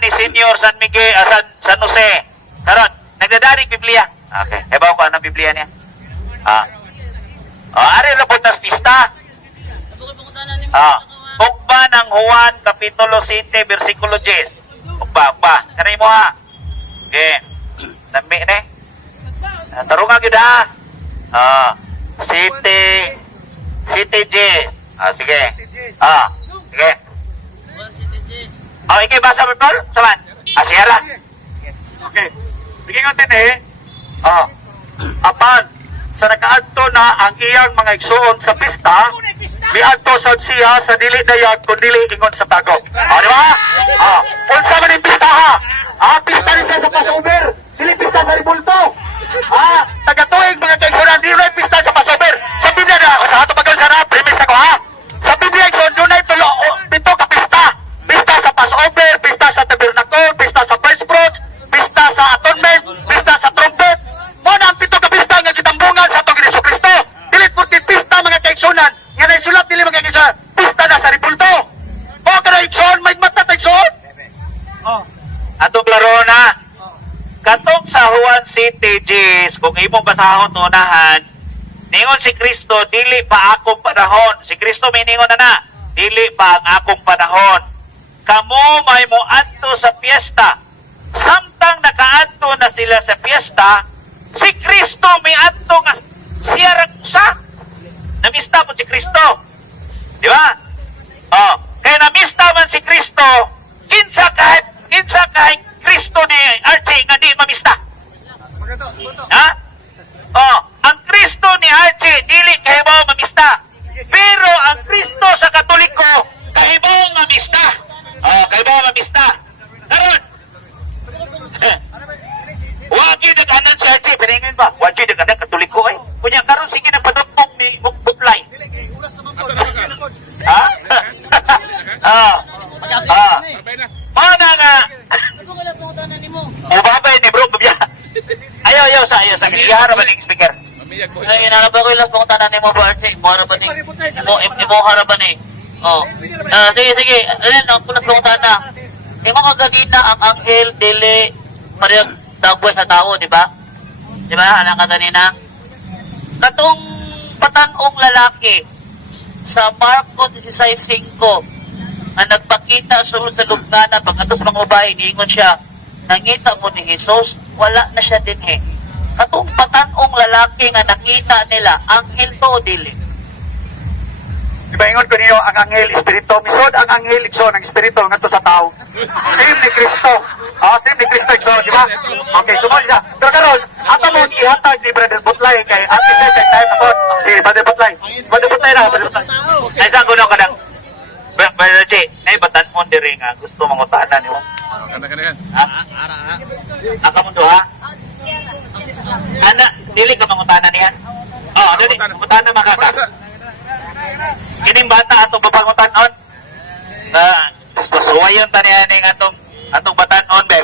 ni Senyor San Miguel, San Jose. Karon, nagdadarig Biblia. Okay. Ebaw ko anong Biblia niya? Ari lang po tas pista. Ugba ng Juan, Kapitulo 7, versikulo 10. Ugba. Kanay mo ha. Okay. Nami ne? Tarungan yun ha. City 10. Sige. Sige. Ikay basa mo tol? Saman? Sierra. Okay. Sige nga din apan, sa nakaadto na ang iyang mga igsuon sa pista, miadto sa siya sa dili dayag kung dili ingon sa tago. Di ba? Unsa man yung pista ha? Pista rin siya sa Passover. Dili pista sa Ribulto. Tagatuig mga kaigsunan, dili rin pista sa Passover. Sa Biblia na ako sa ato pagkawin sana, premise ako ha? Sa Biblia, igsuon, doon na itulo, pito ka pista. Pista sa Passover, pista sa Tabernacle, pista sa First Fruits, pista sa Atonement, pista sa Trumpet. Muna ang pito ka pista nga kitambungan sa atong Hesus Kristo. Dili porket pista mga kaigsunan, nga naisulat dili mga kaigsunan, pista na sa Ribulto. Kada igsuon, may mata taigsuon. Atong klaro na. Katong sa Juan City, Jis, kung imong basahon unahan, ningon si Kristo, dili pa akong panahon. Si Kristo may ningon na, dili pa ang akong panahon. Kamo may moadto sa piyesta. Samtang nakaadto na sila sa piyesta, si Kristo may adto nga siya usa. Namista po si Kristo. Di ba? Kaya namista man si Kristo, kinsa kahit Kristo ni Archie nga di mamista. Ang Kristo ni Archie dili kahibaw mamista. Pero ang Kristo sa Katoliko kahibaw mamista. Kahibaw mamista. Karon. Wagi nag-anan si Archie, piningin ba? Wagi nag-anan Katoliko eh. Kunya karon sige na padugtong ni Butlay. Mana nga? Babay ni bro, babya. Ayaw sa harapan ng speaker. Ay, inanap ako ilang pong tanan ni mo ba, Archie? Mo harapan ni mo harapan ni. Sige. Alin, ang pulas pong tanan. Imo kaganina ang anghel dili parehas sa buwas sa tao, di ba? Di ba? Anak kaganina. Katong patanong lalaki sa Marcos 16:5 ang nagpakita sulod sa lubnganan pagkatapos sa mga ubay, giingon siya, nangita mo ni Jesus, wala na siya din eh. Katong patanong lalaki nga nakita nila, anghel to o dili? Diba ingon ko niyo, ang anghel, espiritu, misod ang anghel, ikso, ng espiritu, nga to sa tao. Same ni Kristo. Same ni Kristo, ikso, di ba? Okay, sumunod siya. Pero karon, ato mo ihatag ni Brother Butlay, kay Ate Sir, kay time ako. Si Brother Butlay. Brother Butlay na, Brother Butlay. Ay, saan ko na ka lang? Brother Che, naibatan mo diri nga, gusto mong utanan niyo. Kan. Aka mo ha? Ana, dili ka mangutanan niya? Dili, mangutanan makaka. Kining bata atong papangutanon. Pasuwayon ta niya ning atong batanon, be.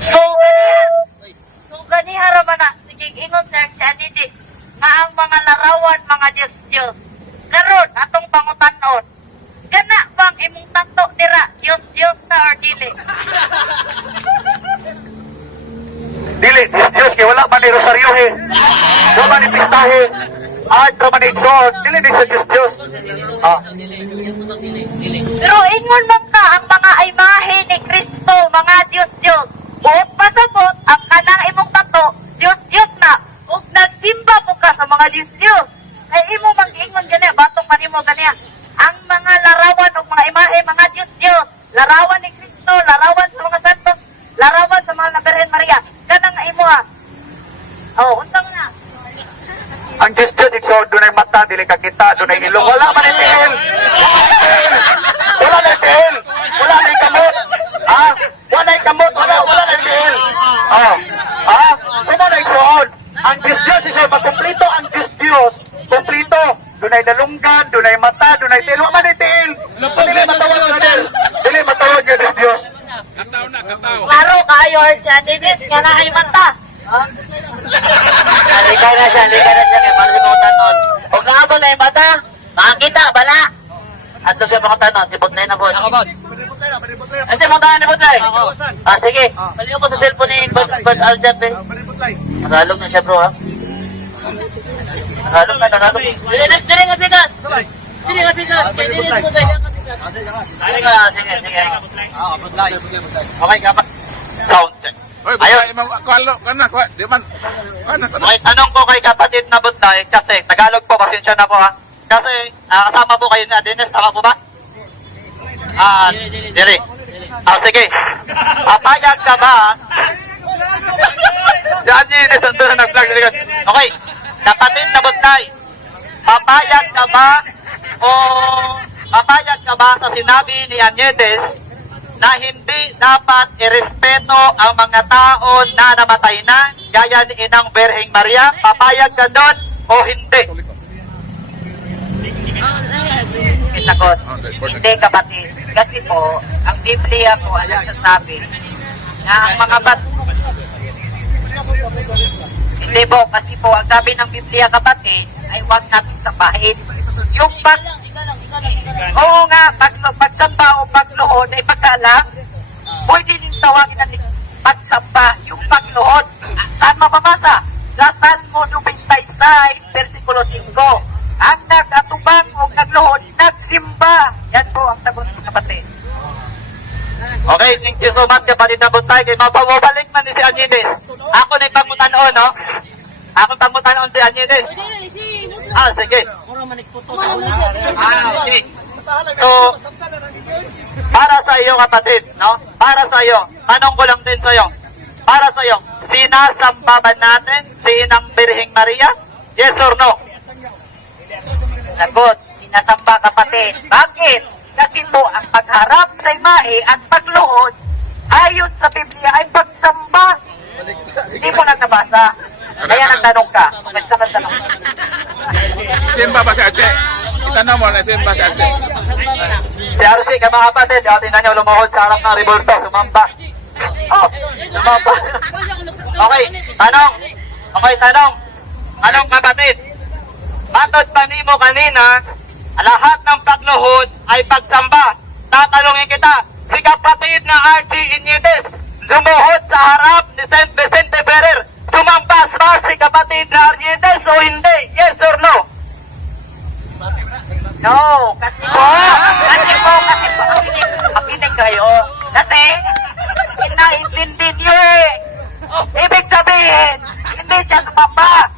So gani haraman na, sige ingon sir siya didis, nga ang mga larawan, mga Diyos. Karon atong pangutanon, kana bang imong tato dira, Diyos na or dili? Dili, Diyos, kaya wala man ni Rosario eh. Wala man ni Pistahe. Ito man ni Ikson. Dili ni sa Diyos. Pero ingon man ka ang mga imahe ni Kristo, mga Diyos. Buot pasabot, ang kanang imong tato, Diyos na. Ug nagsimba mo ka sa mga Diyos. Ay imo mag-ingon gani, batong kanimo gani. Ang mga larawan o mga imahe, mga Diyos. Larawan ni Kristo, larawan sa mga santos, larawan sa mga Birhen Maria. Kanang imo ha. Unsa mo na? Ang Diyos, Ikson, doon ay mata, dili ka kita, doon ay ilong. Wala man ni Tihel. Wala na Tihel. Wala na kamot. Wala na kamot. Wala na Tihel. Sino na Ikson? Ang Diyos, Ikson, magkumplito ang Diyos. Kumplito. Doon ay dalunggan, doon ay mata, doon ay Tihel. Wala man ni Tihel. Dili matawag ka Tihel. Dili matawag ka Diyos. Klaro kayo, siya Dennis, nga na ay mata. Halika na siya, kaya para si mga tanon. Huwag nga ba na yung bata? Makakita, bala. Ato siya makatanon, si Butlay na po. Ako ba? Ay, si Montahan ni Butlay. Ah, sige. Maliw ko sa cellphone ni Bud Aljab eh. Nagalog na siya bro ha. Nagalog na. Dili nga bigas. Dili nga bigas. Kaya dili mo tayo nga bigas. Sige nga, sige. Okay, kapat. Sound check. Ayun. Okay, tanong ko kay kapatid na Butlay kasi Tagalog po, pasensya na po ha. Kasi kasama po kayo na Dennis, tama po ba? Dili. Sige. Papayag ka ba? Yan, Dennis, nandun na nag-vlog. Okay, kapatid na Butlay, papayag ka ba sa sinabi ni Aniedes na hindi dapat irespeto ang mga tao na namatay na, gaya ni Inang Berheng Maria? Papayag ka doon o hindi? Sagot, hindi kapatid. Kasi po, ang Biblia po ang nagsasabi na ang mga hindi po, kasi po, ang sabi ng Biblia kapatid, ay huwag natin sambahin. Yung oo nga, pagsamba o pagluhod ay pagkala, pwede din tawagin natin pagsamba, yung pagluhod. Saan mababasa? Sa Salmo 96, versikulo 5. Ang nag-atubang o nagluhod, nagsimba. Yan po ang sagot ng kapatid. Okay, thank you so much kapatid na Butlay. Kaya mapamabalik man ni si Aniedes. Ako na yung pangmutanon, no? Ako pangmutanon si Aniedes. Sige. Okay. So, para sa iyo kapatid, no? Para sa iyo, tanong ko lang din sa iyo. Para sa iyo, sinasamba ba natin si Inang Birheng Maria? Yes or no? Sagot, sinasamba kapatid. Bakit? Kasi po, ang pagharap sa imahe at pagluhod, ayon sa Biblia, ay pagsamba. Hindi mo nagkabasa. Kaya nagtanong ka. Basta nagtanong ka. Simba ba si Arce? Itanong mo na simba si Arce. Si RC, kaya mga kapatid, tingnan nyo lumuhod sa harap ng Revolto, sumamba. Oh, sumamba. Okay, tanong. Anong kapatid? Matod pa nimo kanina, lahat ng pagluhod ay pagsamba. Tatanungin kita, si kapatid na RG Iniedes, lumuhod sa harap ni St. Vicente Ferrer, sumambas ba si kapatid na Iniedes o hindi? Yes or no? No, kasi po, makinig kayo. Kasi, inaintindi niyo eh. Ibig sabihin, hindi siya sumamba.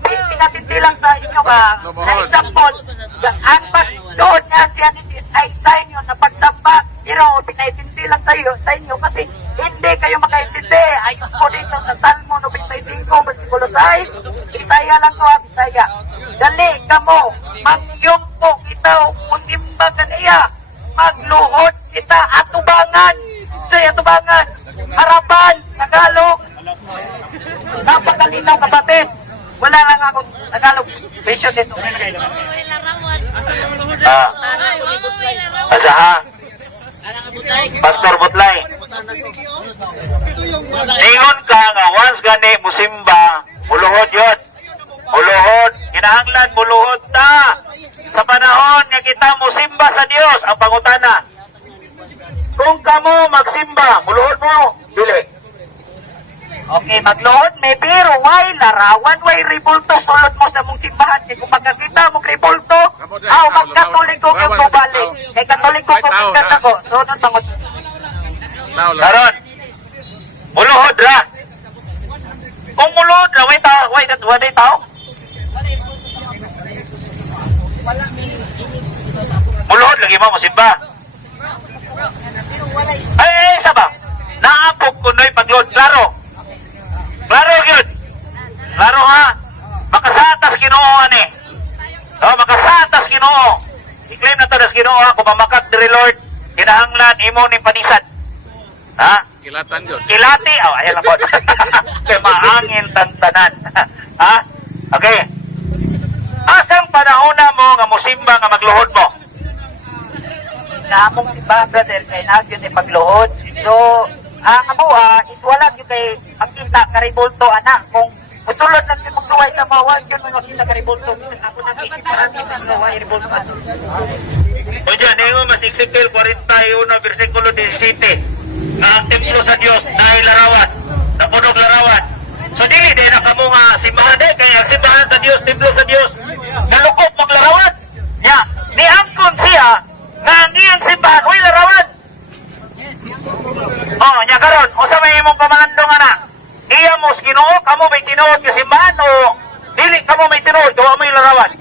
Pinapindi lang sa inyo ba, na example, ang pagdoon niya siya ay sign yun na pagsamba, pero pinaintindi lang sa inyo kasi hindi kayo makaintindi. Ayun po dito sa Salmo 95, versikulo 6, Bisaya lang ko ha, Bisaya. Dali ka mo, magyong po kita, musimba kaniya, magluhod kita, atubangan, atubangan, harapan, Tagalog. Napakalinaw kapatid. Wala lang akong Tagalog version dito. Asaha? Pastor Butlay. Ingon ka nga, once gani musimba, muluhod yun. Muluhod, kinahanglan muluhod ta. Sa panahon nga kita musimba sa Dios, ang pangutana. Kung kamo magsimba, muluhod mo, dili. Okay, magluhod may pero why larawan, why ribulto sulod mo sa mong simbahan. Kung magkakita mong ribulto, magkatoliko yung tubali. Kay katoliko kung ko. So, tangot. Karon, muluhod ra. Kung muluhod ra, wait tao? Muluhod lagi mo musimba. Ay, isa ba? Naapok ko no'y pagload. Klaro yun. Klaro ha. Makasatas Ginoo ani. Makasatas Ginoo. I-claim na to das Ginoo ha. Kung mamakat diri Lord, kinahanglan imo ni panisan. Ha? Kilatan yun. Kilati. Ayan lang po. Kaya maangin tantanan. Ha? Okay. Asang panahona mo nga musimba nga magluhod mo? Na among simbahan, brother, kay nagyon ni pagluhod. So, ang amuha is wala yung kay makita karibulto anak. Kung musulod lang yung magsuway sa bawal, yun may makita karibulto. Ako nakikita sa suway ribulto. O dyan, ningon mas Ezekiel 41, versikulo 17. Ang templo sa Dios na ilarawan, na punog larawan. So dili din na kamo nga simbahan din, kaya ang simbahan sa Dios, templo sa Dios, nalukop maglarawan. Nya, niangkon siya nga ang iyang simbahan, uy larawan. Oh, nya karon, usa may imong pamangandong ana. Iya mo Ginoo, kamo may tinuod nga simbahan o dili kamo may tinuod, gawa mo yung larawan.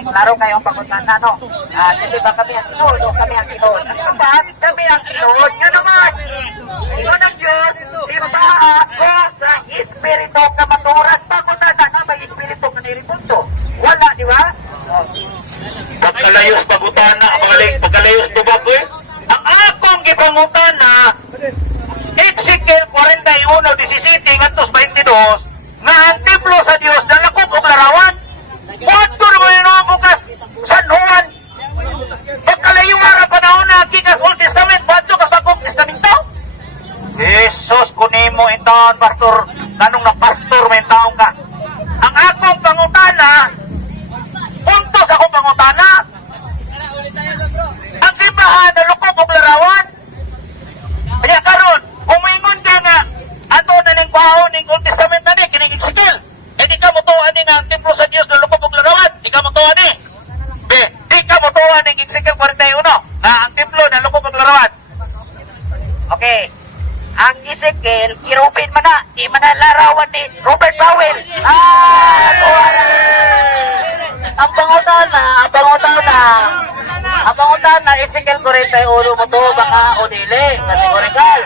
Klaro kayo ang pagkutana, no? Hindi ba kami ang tinuod o kami ang tinuod? Bakit kami ang tinuod? Yun naman! Yun ang Diyos, simbahan ko sa Espiritu na maturan. Pagkutana na may Espiritu na nilipunto. Wala, di ba? Pagkalayos pagutana, pagkalayos tubag ko eh. Ang akong gipangutana, Ezekiel 41:17 ngadto 22, nga ang templo sa Dios nalakop og larawan. Moto naman yung bukas San Juan. Pagkalayo nga panahon na gikas Old Testament, bato ka Bagong Testamento. Jesus, kunimo intaon, pastor. Ganong na pastor may taong ka. Ang akong pangutana, punto sa akong pangutana, ang simbahan na lukop og larawan. Kaya karon, umingon ka nga, ato na ning baho ning Old Testament na ni, kining Ezekiel. Eh di ka mutuan ni nga ang templo sa Dios na lukop og larawan. Di ka mutuan ni. Di ka mutuan ning Ezekiel 41 na ang templo na lukop og larawan. Okay. Ang Ezekiel, irupin man na. Di man na larawan ni Robert Powell. Ang pangutana, Ezekiel 41 mo to, baka o dili, kategorikal.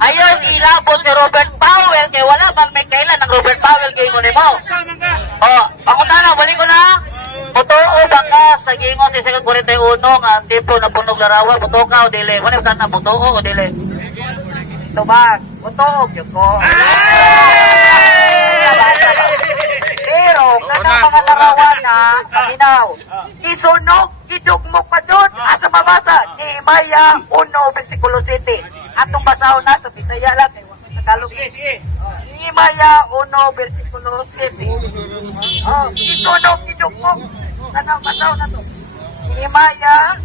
Ayaw ilabot si Robert Powell, kaya wala bang may kailan ng Robert Powell kay mo. Oh, pangutana, balik ko na. Motoo baka sa gingon si Ezekiel 41 nga ang tipo na punog larawan, buto ka o dili. Wala ba na buto o dili? Tubag, butog, yun ko. Pero, kanang mga larawan na, paminaw, isunog, idugmok pa doon, asa mabasa, Nehemiah 1, versikulo 7. Atong basahon na, sa Bisaya lang, Tagalog. Nehemiah 1, versikulo 7. Oh, isunog, idugmok. Kanang basahon na to. Nehemiah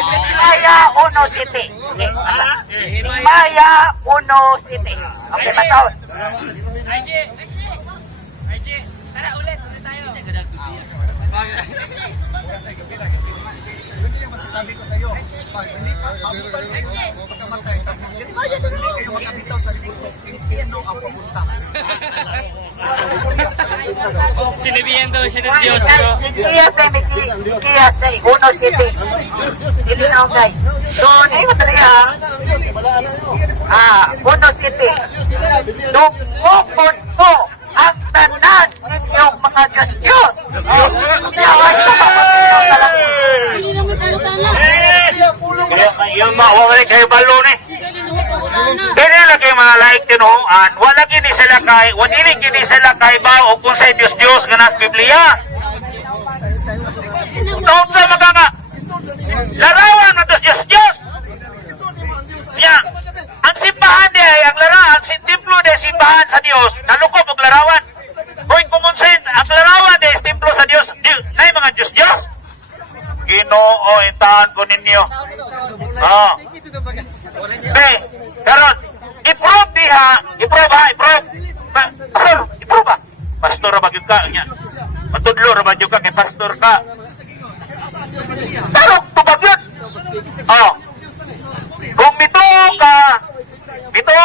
Nehemiah 1:7. Nehemiah 1:7. Okay, basahon. Tara, ulit tayo. Masasabi ko sa iyo, pag hindi ka abutan mo pagkamatay, tapos hindi kayo makabitaw sa libutong, impyerno ang papunta. Sinabihan daw siya ng Diyos ko. Kiyasay, 1:7. Ilinaw guys. Doon, ayun talaga. 1:7. Dugmokon ko ang tanan ninyong mga Diyos-Diyos. Yawan sa papasinong talaga. Yung mawawala kayo balo ni. Kaya lagi mga laik tinuan, wala kini sila kay, wala kini sila kay ba o kung sa Diyos nga nas Biblia. Taon sa maganga, larawan na Diyos. Ya, ang simbahan di ay, ang larawan, ang templo di simbahan sa Diyos, nalukop og larawan. Kung kumonsin, ang larawan di templo sa Diyos, na mga Diyos. Ginoo, intahan ko ninyo. Oh. Okay, karon, i-prove diha, i-prove. I-prove ba? Pastor ba gyud ka nya? Matudlo ra ba gyud ka kay pastor ka? Pero tubag yun. Oh. Kung bituo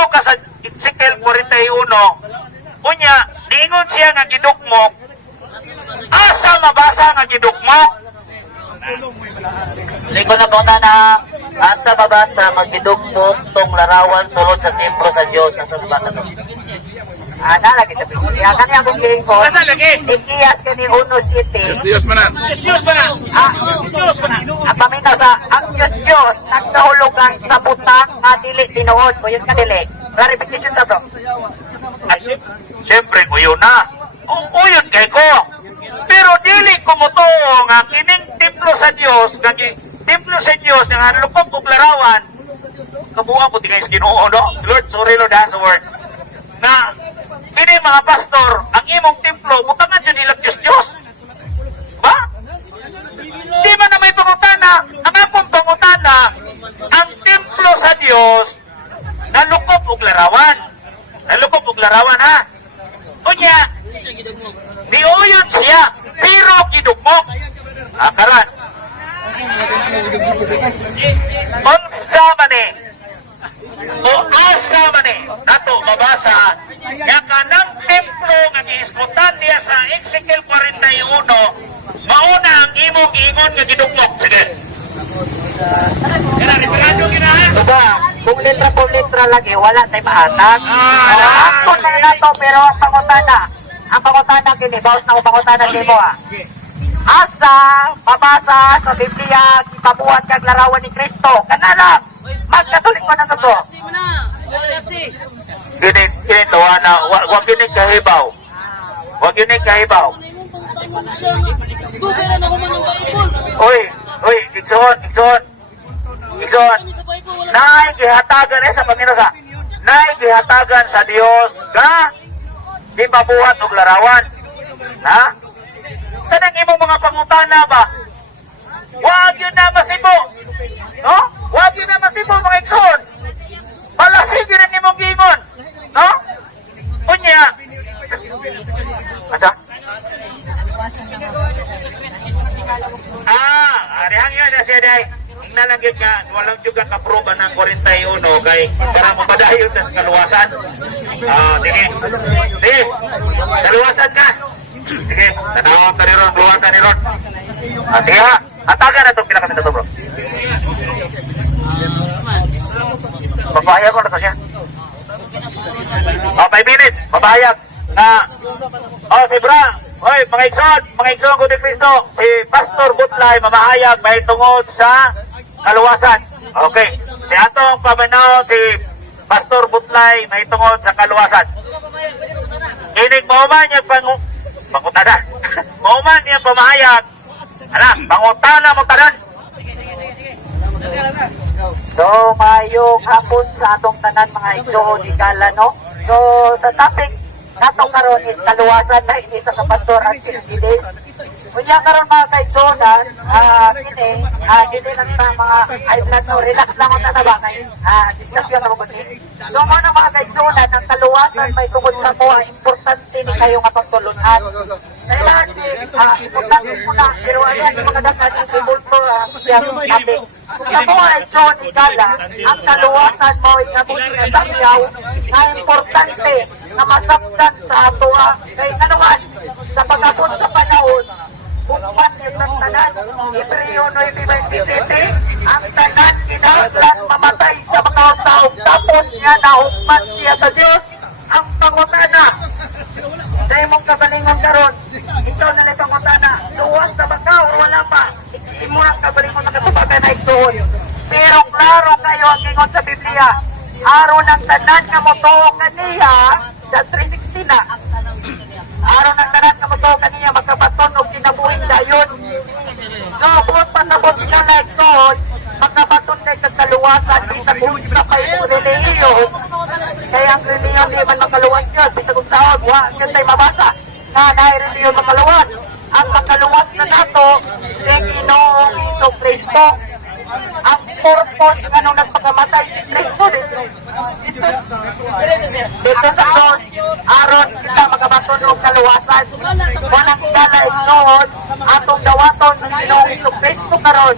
ka sa Ezekiel 41, unya, niingon siya nga gidukmok, asa mabasa nga gidukmok? Lingkod na punta na asa mabasa magbidugmok tong larawan sulod sa templo sa Diyos. Asa mabasa to? Lagi sa Biblia. Kani akong lingkod. Asa lagi? Ikiyas kani 1:7. Diyos manan. Diyos ba na? Diyos ba na? Ang paminaw sa ang Diyos nagkahulugan sa butang nga dili tinuod. O yun ka dili. Clarification na bro. Ay, siyempre, uyo na. Uyod kay ko. Pero dili ko mo to nga kining templo sa Dios, templo sa Dios nga lukop og larawan. Kabuang ko tingay sa Ginoo, no? Lord, sorry Lord, that's the word. Na kini mga pastor, templo, butangan dyan nilang Diyos. Ba? Di man na may pangutana, ang akong pangutana, ang templo sa Diyos, nalukop og larawan. Nalukop og larawan, ha? Unya, niuyon siya, pero gidugmok. Karan. Unsa man eh, o asa man eh, nato mabasa, nga kanang templo nga giiskutan niya sa Ezekiel 41, mauna ang imong ingon nga gidugmok. Sige. Kaya referado gina ha? Diba, kung litra lagi, wala tayo maatag. Ako na to, pero ang pangutana kini, bawas na ang pangutana kini mo ha. Asa, mabasa sa Biblia, ipabuhat kag larawan ni Kristo. Kanalang, magkatulik mo na to. Gini to, wag gini kahibaw. Wag gini kahibaw. Uy, Igsoon. Naay gihatagan sa Panginoon sa. Naay gihatagan sa Dios ga di mabuhat og larawan. Ha? Kanang imong mga pangutana ba? Wag yun na masibo. No? Wag yun na masibo mga Igsoon. Balasig rin imong gingon. No? Unya. Asa? Arihang yun na siya day. Nalanggit nga, walang juga kaproba ng 41 kay para mapadayon sa kaluwasan. Sige, kaluwasan ka. Sige, tanawang ka ni Ron, kaluwasan ni Ron. Sige ha, hatagan na itong pinakasita to bro. Papahayag ko na to siya. 5 minutes, papahayag na si Bra, oy, mga Igsoon ko ni Cristo, si Pastor Butlay mamahayag may tungod sa kaluwasan. Okay, si atong pamanaw si Pastor Butlay may tungod sa kaluwasan. Inig mauman niya pangutana. Mauman niya pamahayag. Pangutana mo tanan. So, mayong hapon sa atong tanan mga Igsoon igala, no? So, sa topic natong karon is kaluwasan na hindi sa kapastor at Gides. Kunya karon mga kaigsuonan, kini lang ta mga high blood no, relax lang mo na ba kay discussion na mo gani. So mga mga kaigsuonan, ang kaluwasan may tungod sa mo, importante ni kayo nga pagtulunan. Sa ilan importante po na, pero ayan yung mga dagat ang sibulto siya topic. Sa mga igsoon igala, ang kaluwasan mo inabot na sakyaw na importante na masabtan sa ato kay sanuman sa pag-abot sa panahon bukpan itong tanan Hebreo 9:27 ang tanan kinahanglan mamatay sa mga tao tapos niya naukman siya sa Diyos ang pangutana sa imong kagalingon karon ikaw na lang pangutana luwas na ba ka o wala pa imo ang kagalingon na katubagan na igsoon pero klaro kayo ang ingon sa Biblia aron ang tanan nga motuo kaniya sa 360 na aron ang tanan nga motuo kaniya magkabaton og kinabuhing dayon so buot pasabot ka na igsoon magkabaton kay kagkaluwasan bisag unsa pa yung relihiyon kaya ang relihiyon di man makaluwas yun bisag unsa wa kantay mabasa na naay relihiyon makaluwas ang makaluwas na nato si Ginoong Jesucristo ang purpose nga nung nagpakamatay si Kristo dito sa cross aron kita magabaton og kaluwasan wanang kala igsoon atong dawaton si Ginoong Jesucristo karon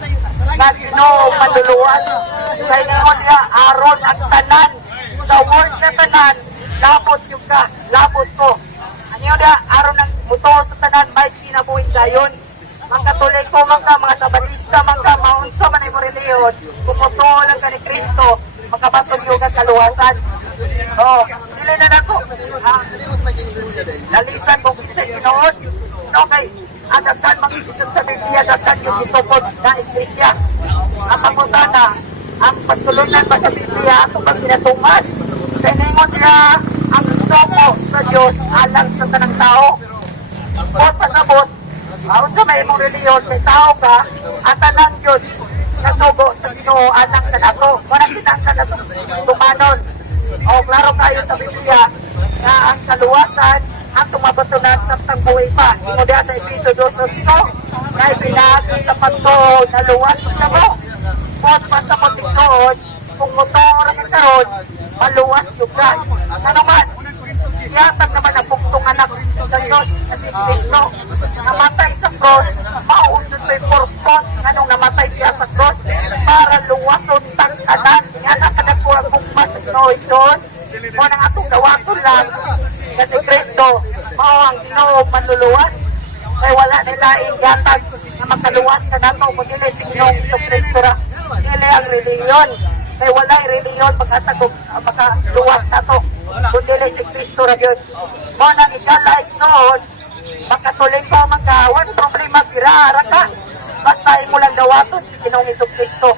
nga Ginoo maduluwas sa ingon niya aron ang tanan sa world na tanan labot yung ka labot ko ano niya aron ang muto sa tanan may kinabuhing dayon mga Katoliko mga Sabatista maunsa man ay mo reliyon kumuto lang ka ni Kristo makabaton yung kaluwasan dili na nako lalisan mo sa Ginoon okay agatan mag-isip sa Biblia agatan yung itupod na iglesia ang pangutana ang pagtulunan ba sa Biblia atong pagkinatungad kaya ningon nila ang gusto mo sa Diyos alang sa tanang tao o pasabot aron sa may mong reliyon may tao ka at tanang Diyos nasugo sa Ginoo alang sa nato wala kinangkan na tumanon o klaro kayo sa Biblia na ang kaluwasan atong mabatunan sa tangbuhay pa. Imo diha sa episode 2, kay pinaagi sa pagsuod na luwas na mo. Kung pa sa pagsuod, kung motor ang karon, maluwas yung ka. Ano man, yatag naman ang buktong anak sa Diyos na si Cristo. Namatay sa cross, maunod may purpose anong namatay siya sa cross para luwason tangkanan. Anak ka na po ang bukmas sa Noison. Mo nang atong gawason lang na si Cristo, mao ang Ginoo manluluwas. Kaya wala nila yatag na makaluwas ka nato kung dili si Ginoong sa Cristo ra. Dili ang reliyon. Kaya wala yung reliyon magkatagog makaluwas nato. Kung dili si Cristo ra yun. Mo nang ikalaig soon, makatuloy pa magkawan, problema girara ka. Basta mo lang dawaton si Ginoong Hesus Cristo.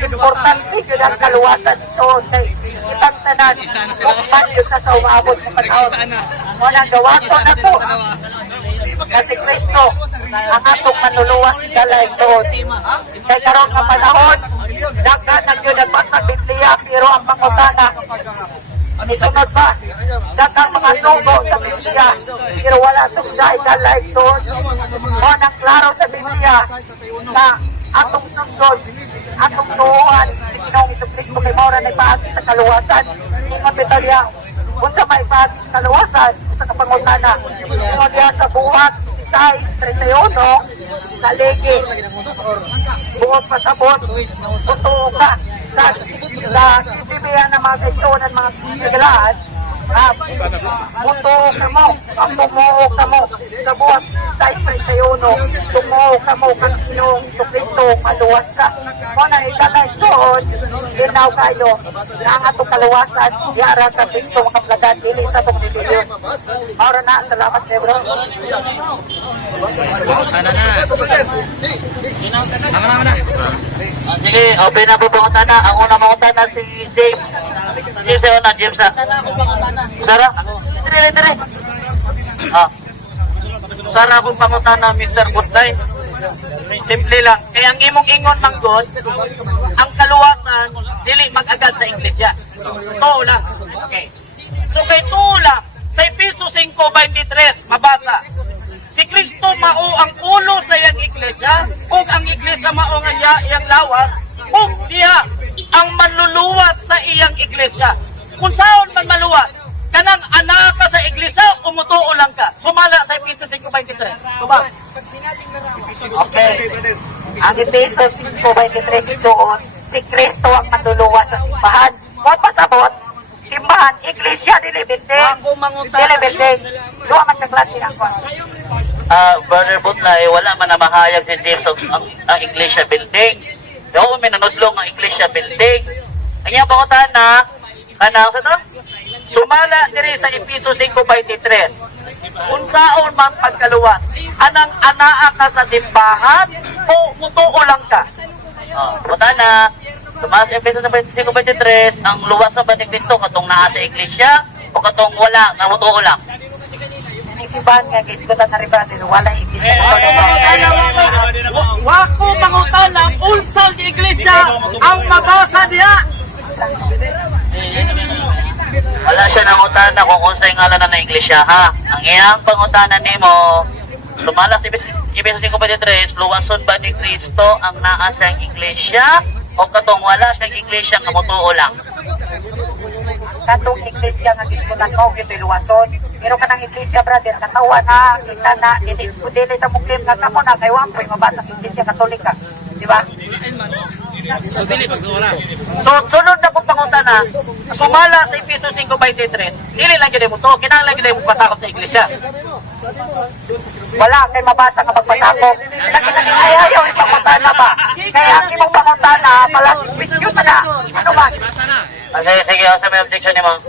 Importante yun ang kaluwasan soon. Itang tanan, kung yun na sa umabot sa panahon. Mo nang dawaton na to. Kasi Kristo, ang atong manluluwas sa life soon. Kaya karoon ng panahon, nagkanag yun ang sa Biblia, pero ang pangutana, isunod ba? Dagang mga sugo sa Biblia, pero wala itong sa life soon. O nang klaro sa Biblia, na atong sundod, atong tuuan, si Ginoong Jesucristo kay Maura na ipahagi sa kaluwasan. Ingat Bitalia, kung sa may ipahagi sa kaluwasan, sa kapangutana, ingat diya sa buhat, 6:31, sa legi, buhat pasabot, totoo ka, sa Biblia na mga kaitsunan, mga kagalaan, tumuo ka mo sa buhat 6:31, tumuo ka mo kang Ginoong Jesucristo, maluwas ka. Kung na ikalaison, linaw kayo, na ang atong kaluwasan, yara sa Kristo makaplagan, dili sa itong reliyon. Maura na, salamat kayo bro. Sige, open na po pangutana. Ang unang pangutana si James. James ay una, James ha. Sara? Dire. Sara akong pangutana, Mr. Butay. Simple lang. Kaya ang imong ingon manggod, ang kaluwasan, dili mag-agad sa Iglesia. Totoo lang. Okay. So kay tuo lang, sa Efeso 5:23, mabasa. Si Kristo mao ang ulo sa iyang iglesia, ug ang iglesia mao nga iyang lawas, ug siya ang manluluwas sa iyang iglesia. Kung saan man maluwas, kanang anak ka sa iglesia, umutuo lang ka. Sumala sa Efeso 5:23. Diba? Okay. Ang Efeso 5:23 isuon, si Kristo ang manluluwas sa simbahan. Huwag pasabot, simbahan, iglesia, dili binding. Dili binding. Doon man sa klase ng Brother Butlay, wala man na mahayag si James ang Iglesia building. Doon may nanudlong ang Iglesia building. Ang iyang pangutan na, kanang sa to? Sumala diri sa Efeso 5:23. Kung saan man pagkaluwas, anang anaa ka sa simbahan o mutuo lang ka? Pangutan na, sumala sa Efeso 5:23, ang luwas sa Bating Kristo katong naa sa Iglesia o katong wala, na mutuo lang? simbahan nga kaisgutan na rin ba wala iglesia. Wako mangutana unsang iglesia ang mabasa diha. Wala siya nangutana kung unsay ngalan na ng iglesia ha. Ang iyang pangutana nimo, sumala sa Efeso 5:23, luwason ba ni Kristo ang naa sa iglesia o katong wala sa iglesia nga mutuo lang? Katong iglesia nga gisgutan mo gyud luwason. Pero kanang iglesia brother katawa na kita na dili ta mo claim nga kamo na kay wa koy mabasa sa iglesia katolika, di ba? So dili pagdura. So sunod na po pangutana, sumala sa Efeso 5:23, dili lang gyud mo to, kinahanglan gyud mo pasakop sa iglesia. Wala kay mabasa nga pagpatakop. Ayaw ipangutana ba? Kaya ang imong pangutana pala question na. Ano ba? Sige, sa may objection ni Mang.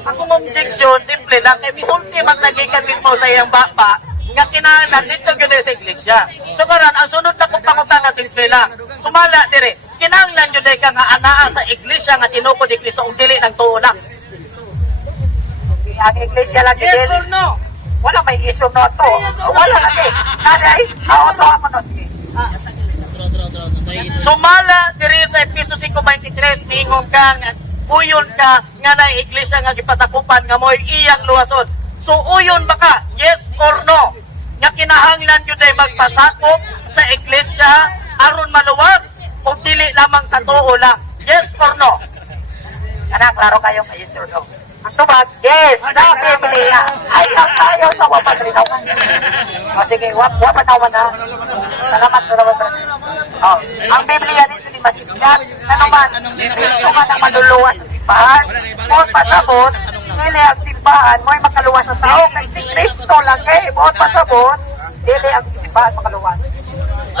Akong objection, simple lang, kay misulti magnagikan mismo sa iyang bapa, nga kinahanglan dito gyud sa iglesia. So karon ang sunod na kong pangutana simple lang. Sumala dire, kinahanglan gyud ka nga anaa sa iglesia nga tinuod ni Kristo ug dili nang tuo lang. Ang iglesia lang Yes dili. or no? Wala may issue no to. Wala lagi. Nanay, auto mo no sige. Sumala diri sa Efeso 5:23, ningon ka nga puyon ka nga na iglesia nga gipasakupan nga mo'y iyang luwason. So uyon ba ka? Yes or no? Nga kinahanglan yun ay magpasakop sa iglesia aron maluwas o dili lamang sa tuo lang? Yes or no? Anak, klaro kayo kay yes or no? Ang tubag, yes, sa Biblia. Ayaw tayo sa wapatrinaw. O sige, wapatawan na. Salamat. O, ang Biblia nito ni Masigyan, ano man, Kristo man ang maluluwas sa simbahan. Kung pasabot, dili ang simbahan mo ay makaluwas sa tao. Kasi si Kristo lang eh. Kung pasabot, dili ang simbahan makaluwas.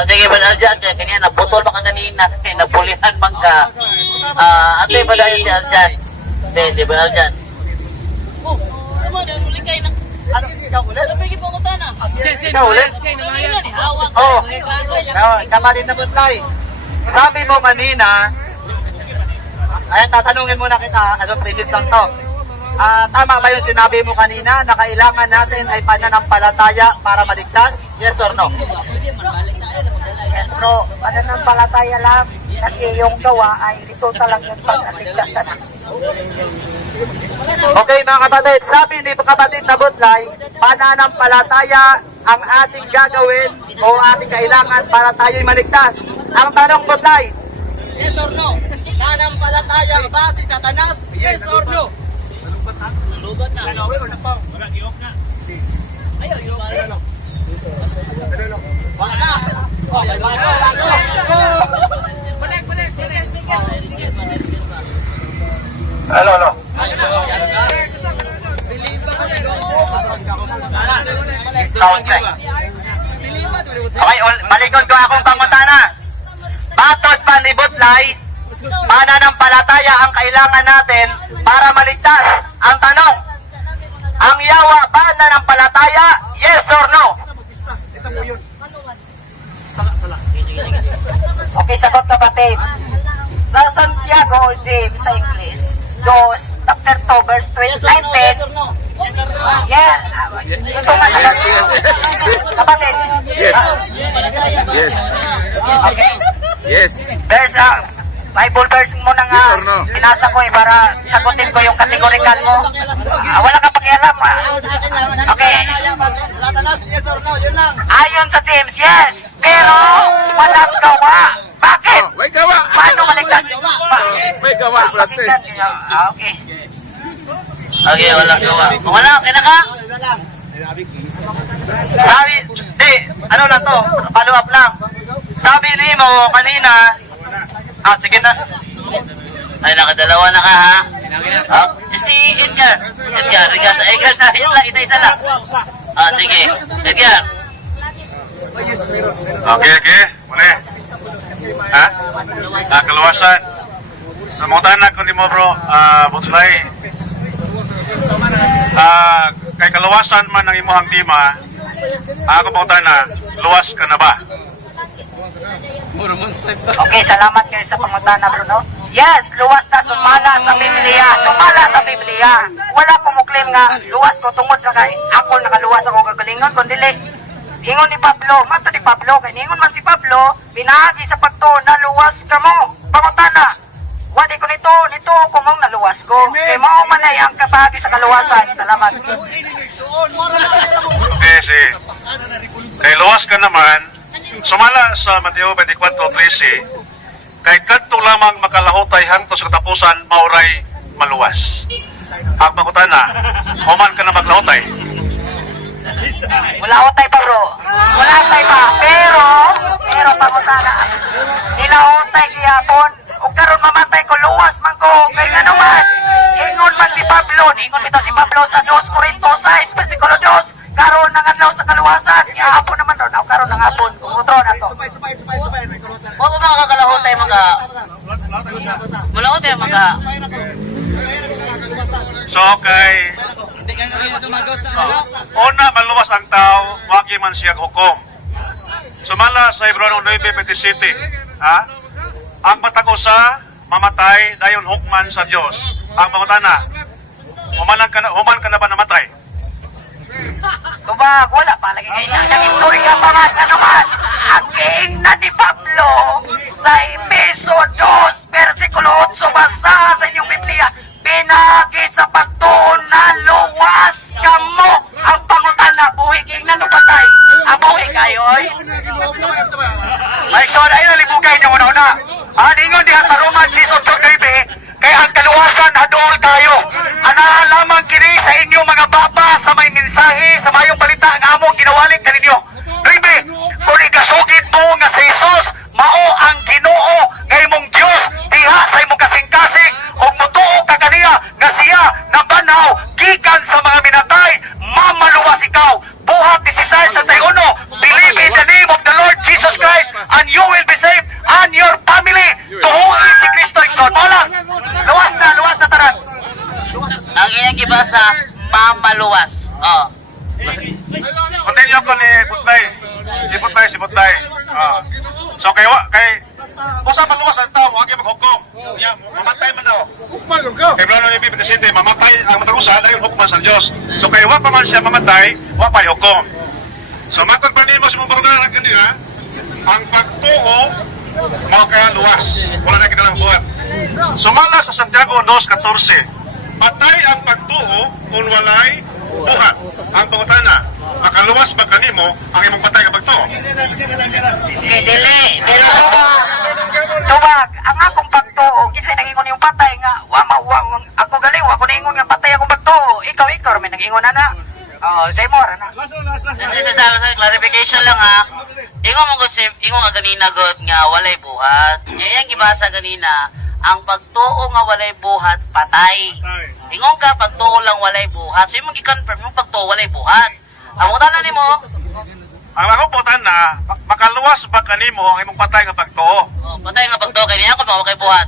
O sige, Brother Aljan, kaya kanina, naputol ba ka kanina? Napulihan man ka. Ate ba dahil si Aljan? Hindi, Brother Aljan. Kamarin na butlay. Sabi mo kanina, ay tatanungin muna kita, previous lang to. Tama ba yung sinabi mo kanina na kailangan natin ay pananampalataya para maligtas? Yes or no? Yes, bro. Pananampalataya lang. Kasi yung gawa ay resulta lang yung pag-aligtas ka na. Okay mga kapatid, sabi ni kapatid na butlay, pananampalataya ang ating gagawin o ating kailangan para tayo'y maligtas. Ang tanong butlay, Yes or no? Nanampalataya ba si Satanas? Yes or no? Lubat na. Wala na. Oh, may bago. Hello. Sound check. Okay, malikod ko akong pangutana. Batod pa ni Butlay, pananampalataya ang kailangan natin para maligtas. Ang tanong, ang yawa pananampalataya, yes or no? Okay, sagot kapatid. Sa Santiago o James sa English, chapter 2, verse 19. Yeah. Ito nga sa kapatid. Yes. Yes. Okay. Yes. Verse, Bible verse mo na nga Yes or no? pinasa ko para sagutin ko yung kategorikal mo. Wala ka pakialam. Okay. Satanas, yes or no? Yun lang. Ayon sa James, yes. Pero walang gawa. Bakit? Oh, may gawa. Paano maligtas? May gawa, brate. Okay. Okay, wala gawa. Kung wala, kinaka? Sabi, di, ano lang to, follow up lang. Sabi ni mo kanina, sige na. Ay, nakadalawa na ka ha? Si Edgar. Edgar sa isa lang. Sige. Edgar. Okay. Muli. Ha? Kaluwasan. Sa mga tanak ko ni mo bro, Butlay. Kay kaluwasan man ang imuhang tima, ako mga tanak, luwas ka na ba? Okay, salamat kayo sa pangutana, Bruno. Yes, luwas na sumala sa Biblia. Sumala sa Biblia. Wala ko muklim nga luwas ko tungod sa kay ako nakaluwas ako kagalingon kundi ingon ni Pablo, mato ni Pablo, kay ingon man si Pablo, pinagi sa pagto na luwas ka mo. Pangutana, wadi ko nito ko mong naluwas ko. Kay mao man ay ang kapagi sa kaluwasan. Salamat. Okay, kay luwas ka naman, sumala sa Mateo 24:13, kay kadto lamang makalahutay hangtod sa katapusan mauray maluwas. Ang pangutana, human ka na maglahutay. Wala utay pa, bro. Wala utay pa. Pero pangutana, nila utay gihapon. O karon mamatay ko, luwas man ko. Kay nga naman, ingon man si Pablo. Ingon bitaw si Pablo sa 2 Corintos 6, versikulo 2. Karon nang adlaw sa kaluwasan. Gihapon naman ron. Karon nang hapon. Kutro na to. Huwag mo makakalahutay mga... Malahutay mga... So kay una maluwas ang tao, wagi man siya hukom. Sumala sa Hebreo 9:27, ha? Ang matag usa mamatay dayon hukman sa Dios. Ang pangutana, human ka na ba namatay? Tubag, wala pa lagi kayo. Ang istorya pa man ka naman. Ang king na ni Pablo sa Efeso 2, versikulo 8, basa sa inyong Biblia. Pinagi sa pagtuon na luwas ka mo. kayo, oy. May igsoon, ayun ang libugay niyo una-una. Ningon diha sa Romans 6:9, kay ang kaluwasan adool tayo. Ana lamang kini sa inyo mga baba sa may mensahe sa mayong balita ang among ginawalik kaninyo. Ribe, kung ikasugid mo nga si Jesus mao ang Ginoo nga imong Dios diha sa imong kasing-kasing ug mutuo ka kaniya nga siya nabanaw gikan sa mga minatay, mamaluwas ikaw. Buhat 16 sa 31, believe in the name of the Lord Jesus Christ and you will be saved and your family. Tuhuin si Kristo igsoon. Mo lang. Luwas na tanan. Ang iyang gibasa, mamaluwas. Oh. Continue ko ni Butay. Si Butay. So kay usa maluwas ang tao, wag gyud maghukom. Ya, mamatay man daw. Kay Brano ni Biblia City, mamatay ang matagusa dahil hukom sa Dios. So kay wa pa man siya mamatay, wa pa hukom. So matod pa nimo sa mga barangay kanila, ang pagtuo mao kaya luwas. Wala na kita lang buhat. Sumala sa Santiago 2:14. Patay ang pagtuo kung walay buhat. Ang pangutana, makaluwas ba kanimo ang imong patay nga pagtuo? Dili. Tubag, ang akong pagtuo, kisay nangingon yung patay nga, ako galing, ako nangingon nga patay akong pagtuo. Ikaw, may nangingon na. Say more, na. Sa clarification lang ha. Ingon mo gusip, ingon nga ganina god nga walay buhat. Yang gibasa ganina, ang pagtuo nga walay buhat patay. Ingon ka pagtuo lang walay buhat. So imong gi-confirm yung pagtuo walay buhat. Ang utana nimo, Ang akong putan na, makaluwas ba kanimo ang imong patay nga pagtuo? patay nga pagtuo kay niya ko mao kay buhat.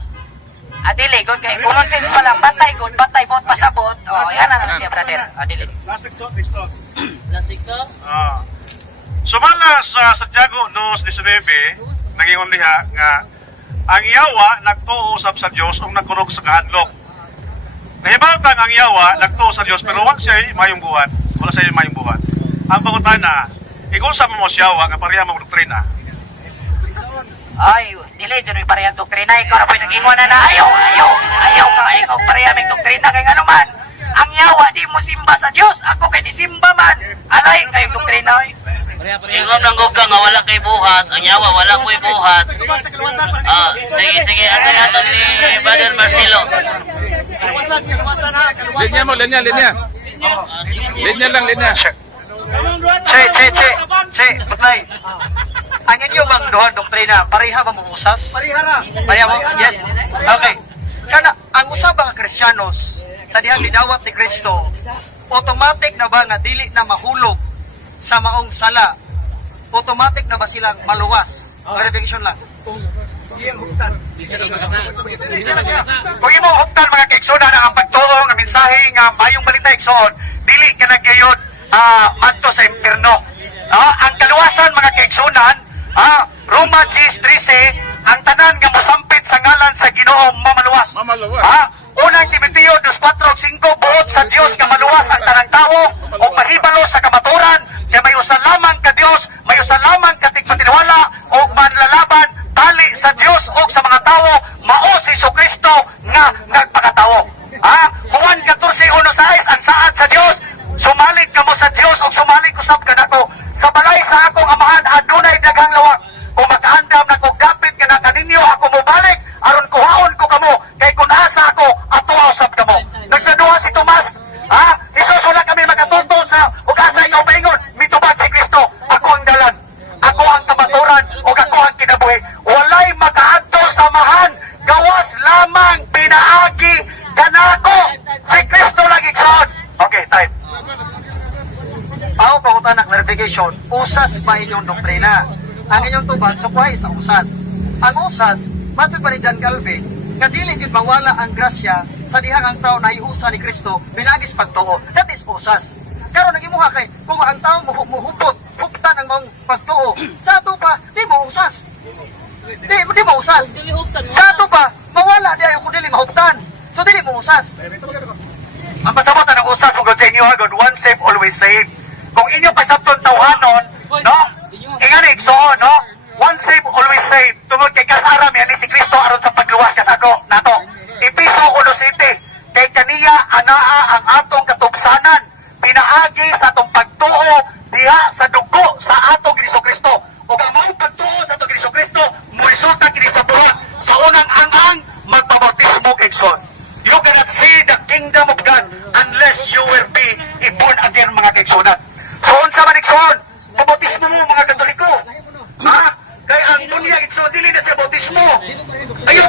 Adili, good kay common sense pa lang, patay, bot, pasabot. Yan na lang siya, brother. Adili. Plastic to? Sumala sa Santiago 2:19, nangingon diha nga ang yawa nagtuo usab sa Dios ug nagkurog sa kahadlok. Nahibawtang ang yawa nagtuo sa Dios pero wa siya mayong buhat. Wala siya mayong buhat. Ang pangutana, ikong sa mo siya nga pareha mo doktrina. Ay, dili, dyan yung parehang doktrina. Ikaw na po yung nag-ingon na ayaw ka, ikaw parehang may doktrina kay ano man. Ang yawa, di mo simba sa Diyos. Ako kay di simba man. Alay, kayong doktrina. Ingon lang gug ka nga wala kay buhat, ang yawa wala ko'y buhat. Sige, aton ni Brother Marcelo. Linya mo, linya. Linya lang. Che, Butlay. Ang inyo bang duhang doktrina, pareha ba mo usas? Pareha mo? Yes. Okay. Kana, ang usab nga Kristiyanos, sa dihang gidawat ni Kristo, automatic na ba nga dili na mahulog sa maong sala? Automatic na ba silang maluwas? Verification lang. Kung imo huktan mga kaigsunan ang pagtuo nga mensahe nga mayong balita igsoon, dili ka nagyayod madto sa impierno. Ang kaluwasan mga kaigsunan, Romans 6:13, ang tanan nga mosampit sa ngalan sa Ginoo mamaluwas. Unang Timoteo 2:4-5, buot sa Dios nga maluwas ang tanang tao o mahibalo sa kamaturan, kaya may usa lamang ka Dios, may usa lamang ka tigpatiniwala o manlalaban tali sa Dios o sa mga tao, mao si Jesucristo nga nagpakatao. Juan 14:1-6, ang saad sa Dios, sumalit ka mo sa Dios o sumalit usab ka nako. Sa balay sa akong amahan adunay daghang lawak. Kung makaandam na kog gapit ka na kaninyo ako mobalik aron kuhaon ko kamo kay kun asa ako atuwa usab kamo. Nagnaduha si Tomas, isusula kami magatuto sa ug asa ikaw paingon, mitubag si Kristo, ako ang dalan, ako ang kamaturan ug ako ang kinabuhi. Walay makaadto sa amahan, gawas lamang pinaagi kanako si Kristo lagi igsoon. Okay, time. Pangutan ng clarification, usas ba inyong doktrina? Ang inyong tubag, sukway sa usas. Ang usas, matod pa ni John Calvin, nga dili gid mawala ang grasya sa dihang ang tao na iusa ni Kristo pinagis pagtuo. That is usas. Karon nagimuha kay kung ang tao muhupot, huptan ang mong pagtuo. Sa ato pa, di mo usas. Di mo usas. Sa ato pa, mawala di ako dili mahuptan. So dili mo usas. Ang pasabutan ng usas mo sa inyo hagod, once saved, always saved. Kung inyo pasabton tawhanon, no? Ingani igsoon, no? Once saved, always saved. Tungod kay kasaram yan ni si Kristo aron sa pagluwas nato. Episo 1:7, kay kaniya anaa ang atong katubsanan, pinaagi sa atong pagtuo diha sa dugo sa atong Kristo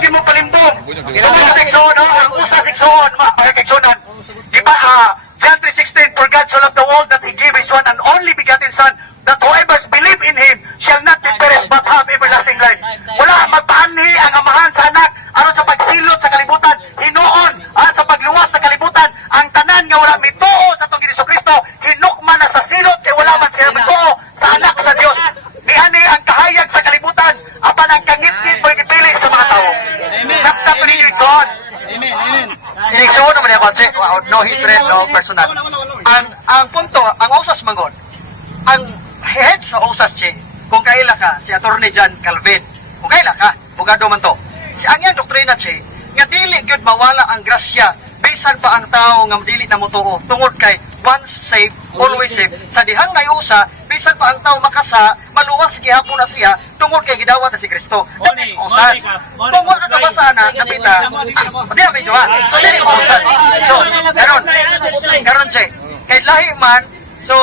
Huwag mo palimbong. Ginagawa sa iksoon, no? Ang usa sa iksoon, mga kaiksonan. Diba, John 3:16, for God so loved the world that He gave His one and only begotten Son, that whoever believe in Him shall not be perished but have everlasting life. Wala magpaanhi ang amahan sa anak aron sa pagsilot sa kalibutan, hinuon sa pagluwas sa kalibutan, ang tanan nga wala mituo sa tong Kristo, hinukman na sa silot kay wala man siya mituo sa anak sa Dios. Niani ang kahayag sa kalibutan, apan ang kangit-ngit mo ipili sa mga tao. Sabta to ni Igsoon. Igsoon naman yung konse, no hatred, no personal. Ang punto, ang usas mangon, ang head sa usas siya, kung kaila ka, si Atty. John Calvin, kung kaila ka, bugado man to. Si ang yan doktrina siya, nga dili gyud mawala ang grasya, bisan pa ang tao nga dili na mutuo, tungod kay once saved, always saved. Sa dihang ngay usa, bisan pa ang tao makasa, maluwas gihapon na siya, tungod kay gidawat na si Kristo. That is usas. Kung wala ka basa na, napita, di medyo ha. So, dili usas. So, karon siya, kay lahi man, so,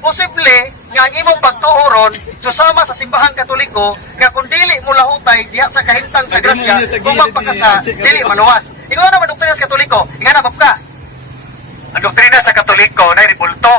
posible nga ang imong pagtuoron susama sa simbahang Katoliko nga kung dili mo lahutay diha sa kahimtang sa grasya kung magpakasa dili maluwas. Ikaw na ba doktrina sa Katoliko? Nga na ka? Ang doktrina sa Katoliko na ribulto.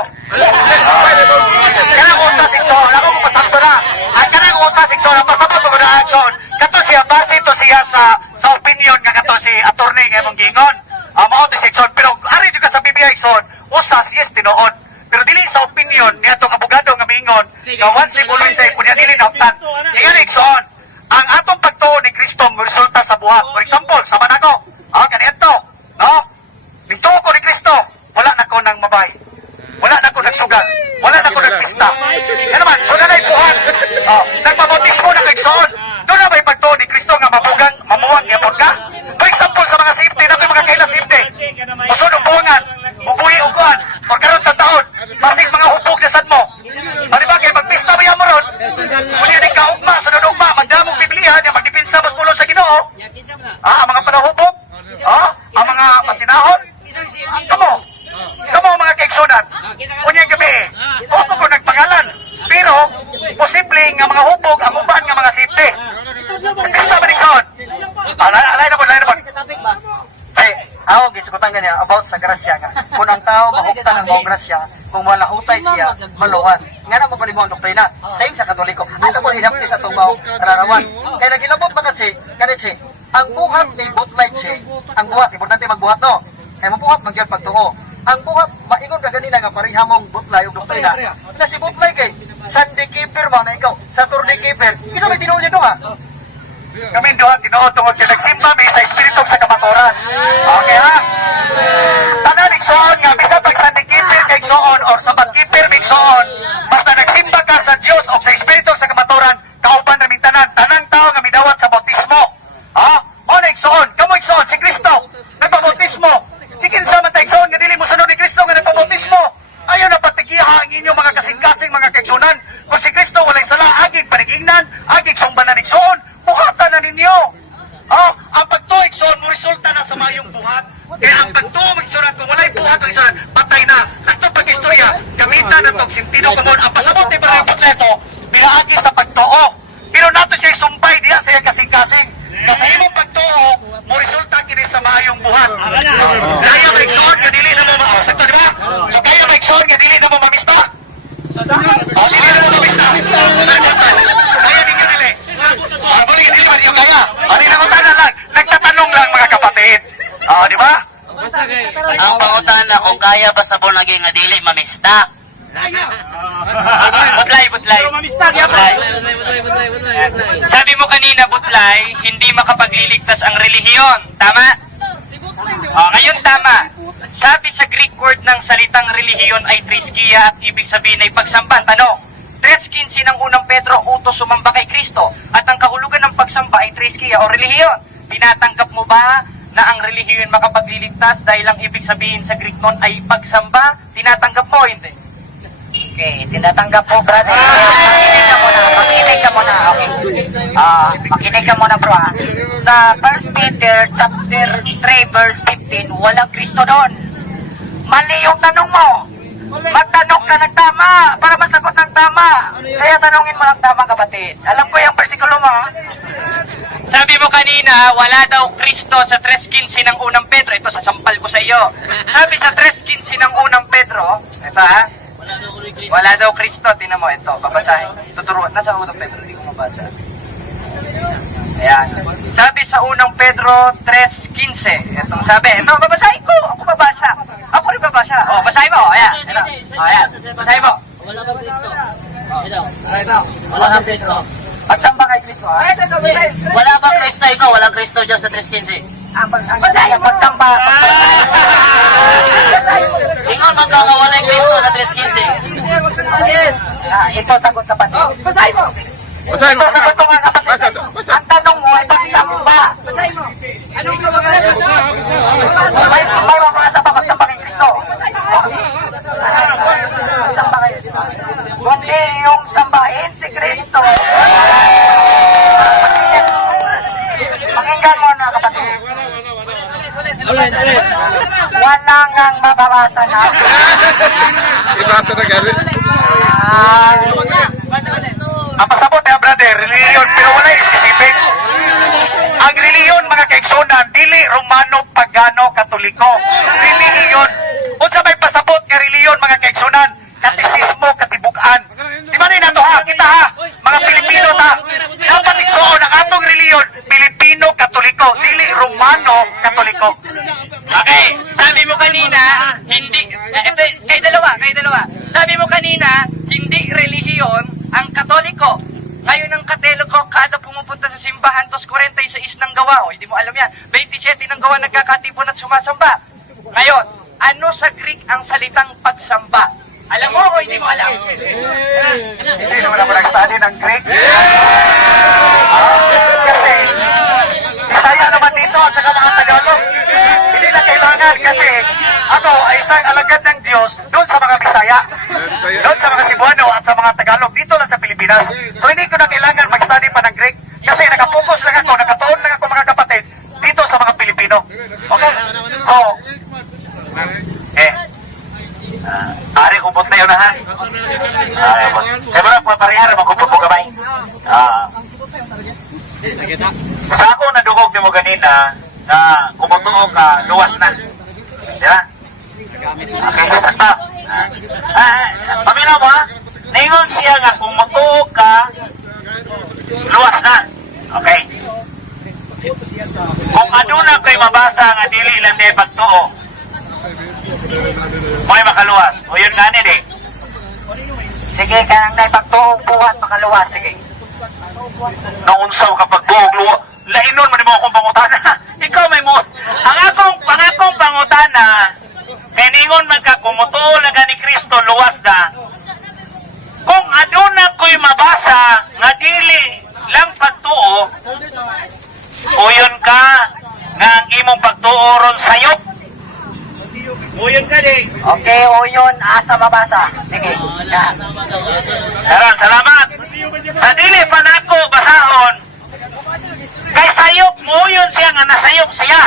Kanang usa sikso, lako mo pasakto na. Ang kanang usa sikso na pasabot mo na action. Kato siya base to siya sa opinion nga kato si attorney nga imong gingon. Mao to section pero ari jud ka sa Biblia ikson, usas yes tinuod. Pero dili sa opinion niya itong abogado nga mingon nga once they always say kunya dili nauptan. Nga Nixon, ang atong pagtuo ni Kristo resulta sa buhat. For example, sa manako, ganito, no? Mintuo ko ni Kristo, wala na ko ng mabay. Wala na ko nagsugal. Wala na ko nagpista. Yan naman, so na buhat. Nagpamotismo na Nixon. Doon na may pagtuo ni Kristo nga mabugang, mamuwang yapon ka? For example, sa mga safety, natin mga kaila safety. Musod ang buwangan, bubuhi uguan, pagkaroon ng taon, masig mga hupog na sad mo. Ano ba, kaya magpista ba yan mo ron? Kung yan ka ugma, sa nunugma, magdamong Biblia, niya magdipinsa mas pulo sa Ginoo. Ang mga panahupog, ang mga pasinahon. Kamo mga kaigsunan. Kunyang gabi, hupog ko nagpangalan. Pero, posible nga mga hupog, ang uban nga mga safety. Magpista ba Nixon? Alay na po. Ako, gisikutan ganyan about sa grasya nga. Kung ang tao mahuktan ang mga grasya, kung malahutay siya, maluwas. Nga na mo pa ang doktrina. Same sa Katoliko. Ano po inapti sa itong mga kararawan. Kaya nagilabot ba kasi, ang buhat ni Bootlight siya, ang buhat, importante magbuhat no. Kaya mabuhat magyal pagtuo. Ang buhat, maingon ka ganina nga pareha mong Bootlight o doktrina. Na si Bootlight kay, Sunday keeper mo na ikaw, Saturday keeper. Isa may tinuod niya ha? Kami doon, tinuod tungod kaya nagsimba may sa espiritu sa kamaturan. Okay ha? Tanan Nixon nga, bisa pag Sunday keeper kay Nixon or Sabat keeper Nixon, basta nagsimba ka sa Diyos o sa espiritu sa kamaturan, kauban na mintanan, tanang tao nga midawat sa bautismo. O Nixon, kamo Nixon, si Kristo, nagpabautismo. Sikin sa man Nixon, nga dili mo sunod ni Kristo nga nagpabautismo. Ayaw na patikiha ang inyong mga kasing-kasing mga kaigsunan. Kung si Kristo walay sala, agig panigingnan, agig sumban na Nixon, buhatan na ninyo. Ang pagtuig son mo resulta na sa mayong buhat. Kaya ang pagtuig son kung walay buhat o isa, patay na. Ato pag-istorya, gamitan na itong sentido komon. Ang pasabot ni Barang Patleto, binaagi sa pagtuo. Pero nato siya sumpay diya sa kasing-kasing. Kasi imong pagtuo, mo resulta kini sa mayong buhat. Kaya may son nga dili na mo sakto di ba? So kaya may son nga dili na mo mamista. Dili na mo mamista. Kaya ninyo dili. Muli dili man yung kaya. Di na ko tanan lang. Nagtatanong lang mga kapatid. Di ba? Ang pangutan na kung kaya ba sa naging nga dili mamista. Butlay. Sabi mo kanina, Butlay, hindi makapagliligtas ang relihiyon. Tama? Ngayon tama. Sabi sa Greek word ng salitang relihiyon ay triskia at ibig sabihin ay pagsamba. Tanong, 3:15 ng unang Pedro utos sumamba kay Kristo at ang kahulugan ng pagsamba ay triskia o relihiyon. Tinatanggap mo ba na ang relihiyon makapagliligtas dahil ang ibig sabihin sa Greek nun ay pagsamba? Tinatanggap mo, hindi? Okay, tinatanggap po, brother. Makinig ka muna. Okay. Makinig ka muna, bro. Sa 1 Peter chapter 3 verse 15, walang Kristo doon. Mali yung tanong mo. Magtanong ka ng tama para masagot ng tama. Kaya tanongin mo ng tama, kapatid. Alam ko yung versikulo mo. Sabi mo kanina, wala daw Kristo sa 3:15 ng unang Pedro. Ito, sasampal ko sa iyo. Sabi sa 3:15 ng unang Pedro, ito ha, wala daw Kristo. Tingnan mo, ito, babasahin. Tuturuan, nasa unang Pedro, hindi ko mabasa. Ayan. Sabi sa unang Pedro 3:15, itong sabi, ito, babasahin ko, ako babasa. Ako rin babasa. O, basahin mo, ayan. Ito. O, ayan, basahin mo. Wala kang Kristo. Ito. Ito. Wala kang Kristo. Pagsamba kay Kristo, ha? Wala bang Kristo ikaw? Walang Kristo dyan sa 3:15. Basahin, pagsamba. Ingon, magkakawala yung Kristo sa 3:15. Ito, sagot kapatid. Basahin mo. Basahin mo. Ito, sagot ko mga kapatid. Basa, basa. Ang tanong mo ay pagsamba. Basahin mo. Anong may mabasa pa pagsamba kay Kristo? Samba kayo. Kundi yung sambahin si Kristo. Pakinggan mo na kapatid. Wala ngang mababasa na. Ibasa na galing. Ang pasabot na brother, reliyon, pero wala specific. Ang reliyon, mga kaigsunan, dili Romano, Pagano, Katoliko. Reliyon. Unsa may pasabot nga reliyon, mga kaigsunan, katekismo, katibukan. Di ba na to ha? Kita ha? Mga Pilipino ta. Dapat igsuon ang atong reliyon, Pilipino, Katoliko, dili Romano, Katoliko. Okay, sabi mo kanina, hindi, kayo dalawa. Sabi mo kanina, hindi relihiyon ang Katoliko. Ngayon ang Katoliko, kada pumupunta sa simbahan, tos 46 ng gawa. O, hindi mo alam yan. 27 ng gawa nagkakatipon at sumasamba. Ngayon, ano sa Greek ang salitang pagsamba? Alam mo o hindi mo alam? Hindi naman ako nag-study ng Greek. Kasi, Bisaya naman dito at saka mga Tagalog. Hindi na kailangan kasi ako ay isang alagad ng Diyos doon sa mga Bisaya. Doon sa mga Cebuano at sa mga Tagalog dito lang sa Pilipinas. So hindi ko na kailangan mag-study pa ng Greek kasi nakapokus lang ako, nakatuon lang ako mga kapatid dito sa mga Pilipino. Okay? So, Ari, kubot na yun na ha. Sabi na, paparihara, magkupot mo kamay. Sa ako nadugog ni mo ganina, na kumutuo ka, luwas na. Diba? Okay, sakta. Paminaw mo ha, naingon siya nga, kumutuo ka, luwas na. Okay. Kung aduna kay mabasa nga dili lang di pagtuo, mo'y makaluwas. O yun nga nid eh. Sige, kanang na pagtuong buhat, makaluwas. Sige. Naunsaw kapag buhog luwa. Lainon mo ni mo akong pangutana. Ikaw may mo. Ang akong pangutana, kay ningon man ka, kumutuo na ka ni Kristo, luwas na. Kung aduna ko'y mabasa, nga dili lang pagtuo, o yun ka, nga ang imong pagtuo ron sayop. Okay, o yun, asa mabasa. Sige. Yan. Karon, salamat. Sa dili pa nako basahon, kay sayop mo yun siya nga nasayop siya.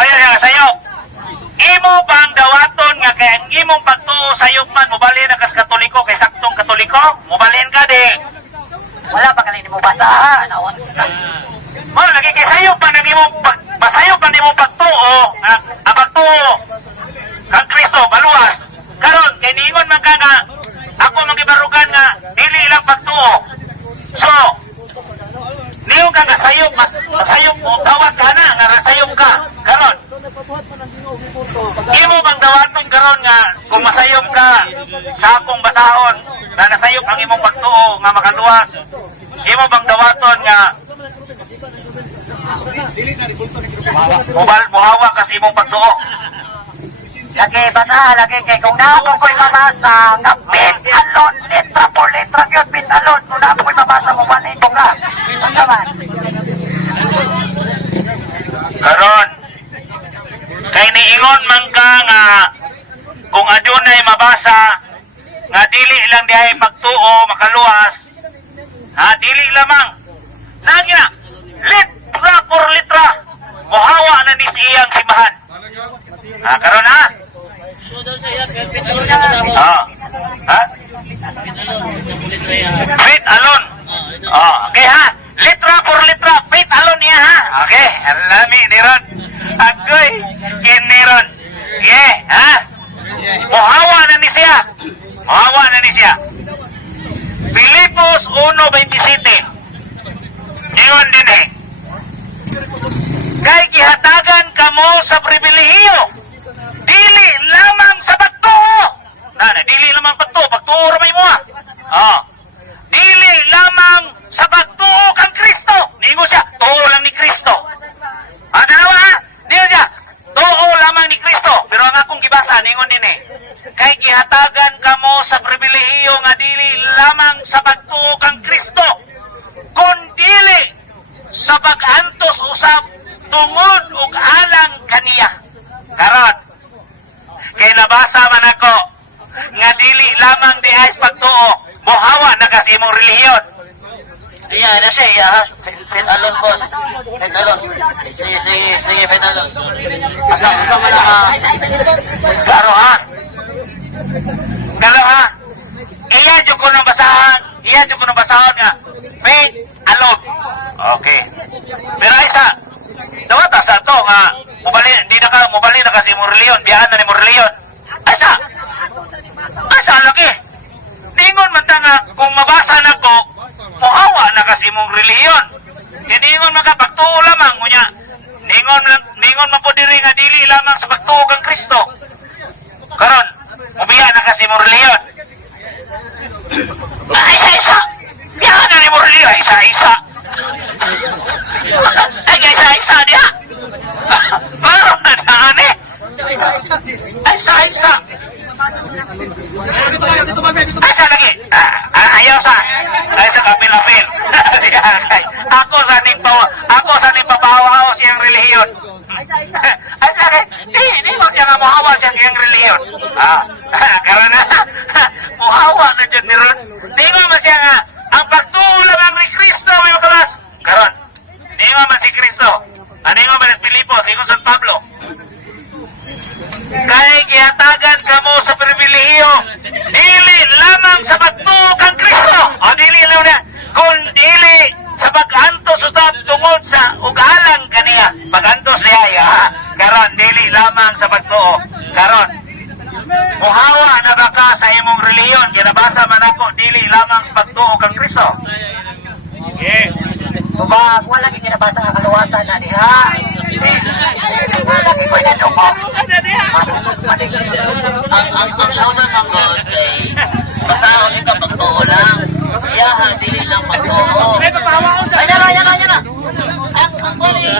Ayun nga sayop. Imo bang dawaton nga kay ang imong pagtuo sayop man, mubalin na kas Katoliko, kay saktong Katoliko, mubalin ka di. Wala pa kanini mo basa. Naunsa. Lagi kay sayop pa nang imong masayop pa nimo pagtuo, ang pagtuo kang Kristo baluwas. Karon kay niingon man ka nga ako magibarugan nga dili lang pagtuo. So, niyo ka nga sayop, masayop mo, tawag ka na nga nasayop ka. Karon, imo bang dawaton karon nga kung masayop ka sa akong basahon na nasayop ang imong pagtuo nga makaluwas? Imo bang dawaton nga muhawa kasi imong pagtuo? Lagi, basa, lagi. Kay kung naako ko'y mabasa, nga bit alon, letra por letra, yun, bit alon. Kung naako ko'y mabasa mo, balik ko nga. Ang saman. Karon, kay niingon man ka nga kung adunay mabasa nga dili lang diay pagtuo makaluwas, dili lamang nagina litra por litra muhawa na ni siyang simbahan. Karon ha? Faith alone. Okay ha? Litra por litra, faith ang lami ni Ron. Agoy, kiniron. Sige, ha? Muhawa na ni siya. Muhawa na ni siya. Filipos 1:27. Ingon din eh. Kay gihatagan kamo sa pribilehiyo. Dili lamang sa pagtuo. Dili lamang pagtuo. Pagtuo ramay mo ha. Oh. Dili lamang sa pagtuo kang Kristo. Ningo siya, tuo lang ni Kristo. Dalawa ha? Ningo siya, tuo lamang ni Kristo. Pero ang akong gibasa, ningon din eh. Kay gihatagan kamo sa pribilehiyo nga dili lamang sa pagtuo kang Kristo, kundili sa pag-antos usab tungod ug alang kaniya. Karon, kay nabasa man ako nga dili lamang di ay pagtuo, mohawa na kasi imong relihiyon. Iya na siya, iya ha. Petalon po. Petalon. Sige, petalon. Asa mo siya. Klaro ha. Klaro ha. Iya dyan ko nang basahan. Iya dyan ko nang basahan nga. Faith alone. Okay. Pero isa, dawata sa to nga, mubali na kasi imong reliyon. Biyahan na ni imong reliyon. Asa laki. Ningon man ta nga, kung mabasa na ko, muhawa na kasi mong reliyon. Hindi ningon magkapagtuo lamang, ngunya. Ningon man po diri nga dili lamang sa pagtuo kang Kristo. Karon, ubiya na kasi mong reliyon. Isa-isa! Biyahan na ni mong reliyon, isa-isa! Ay, isa-isa diha! Parang na daan eh! Isa-isa! Asa lagi? Ayaw sa kapil-apil. Ako sa ning pabahaw siyang relihiyon. Ay sa di mo siya nga muhawa siyang relihiyon. Karon na muhawa na dyan ni Ron. Di mo man siya nga ang pagtulang ang ni Kristo may makalas. Karon, di mo man si Kristo. Ano mo man si Filipos, di mo San Pablo. Kay gihatagan kamo sa pribilehiyo dili lamang sa pagtuo kang Kristo. Dili lang na kung dili sa pag-antos usab tungod sa ugalang kaniya. Pag-antos niya karon dili lamang sa pagtuo. Karon muhawa na baka sa imong reliyon ginabasa man ako dili lamang sa pagtuo kang Kristo. Wag, wala kang kinabasa ang kaluwasan na diha. Wala kang pwede mo. Ang saudan ng God ay basahon ito pagtuo lang. Iyaha, dili lang pagtuo. Ay na. Ang bali,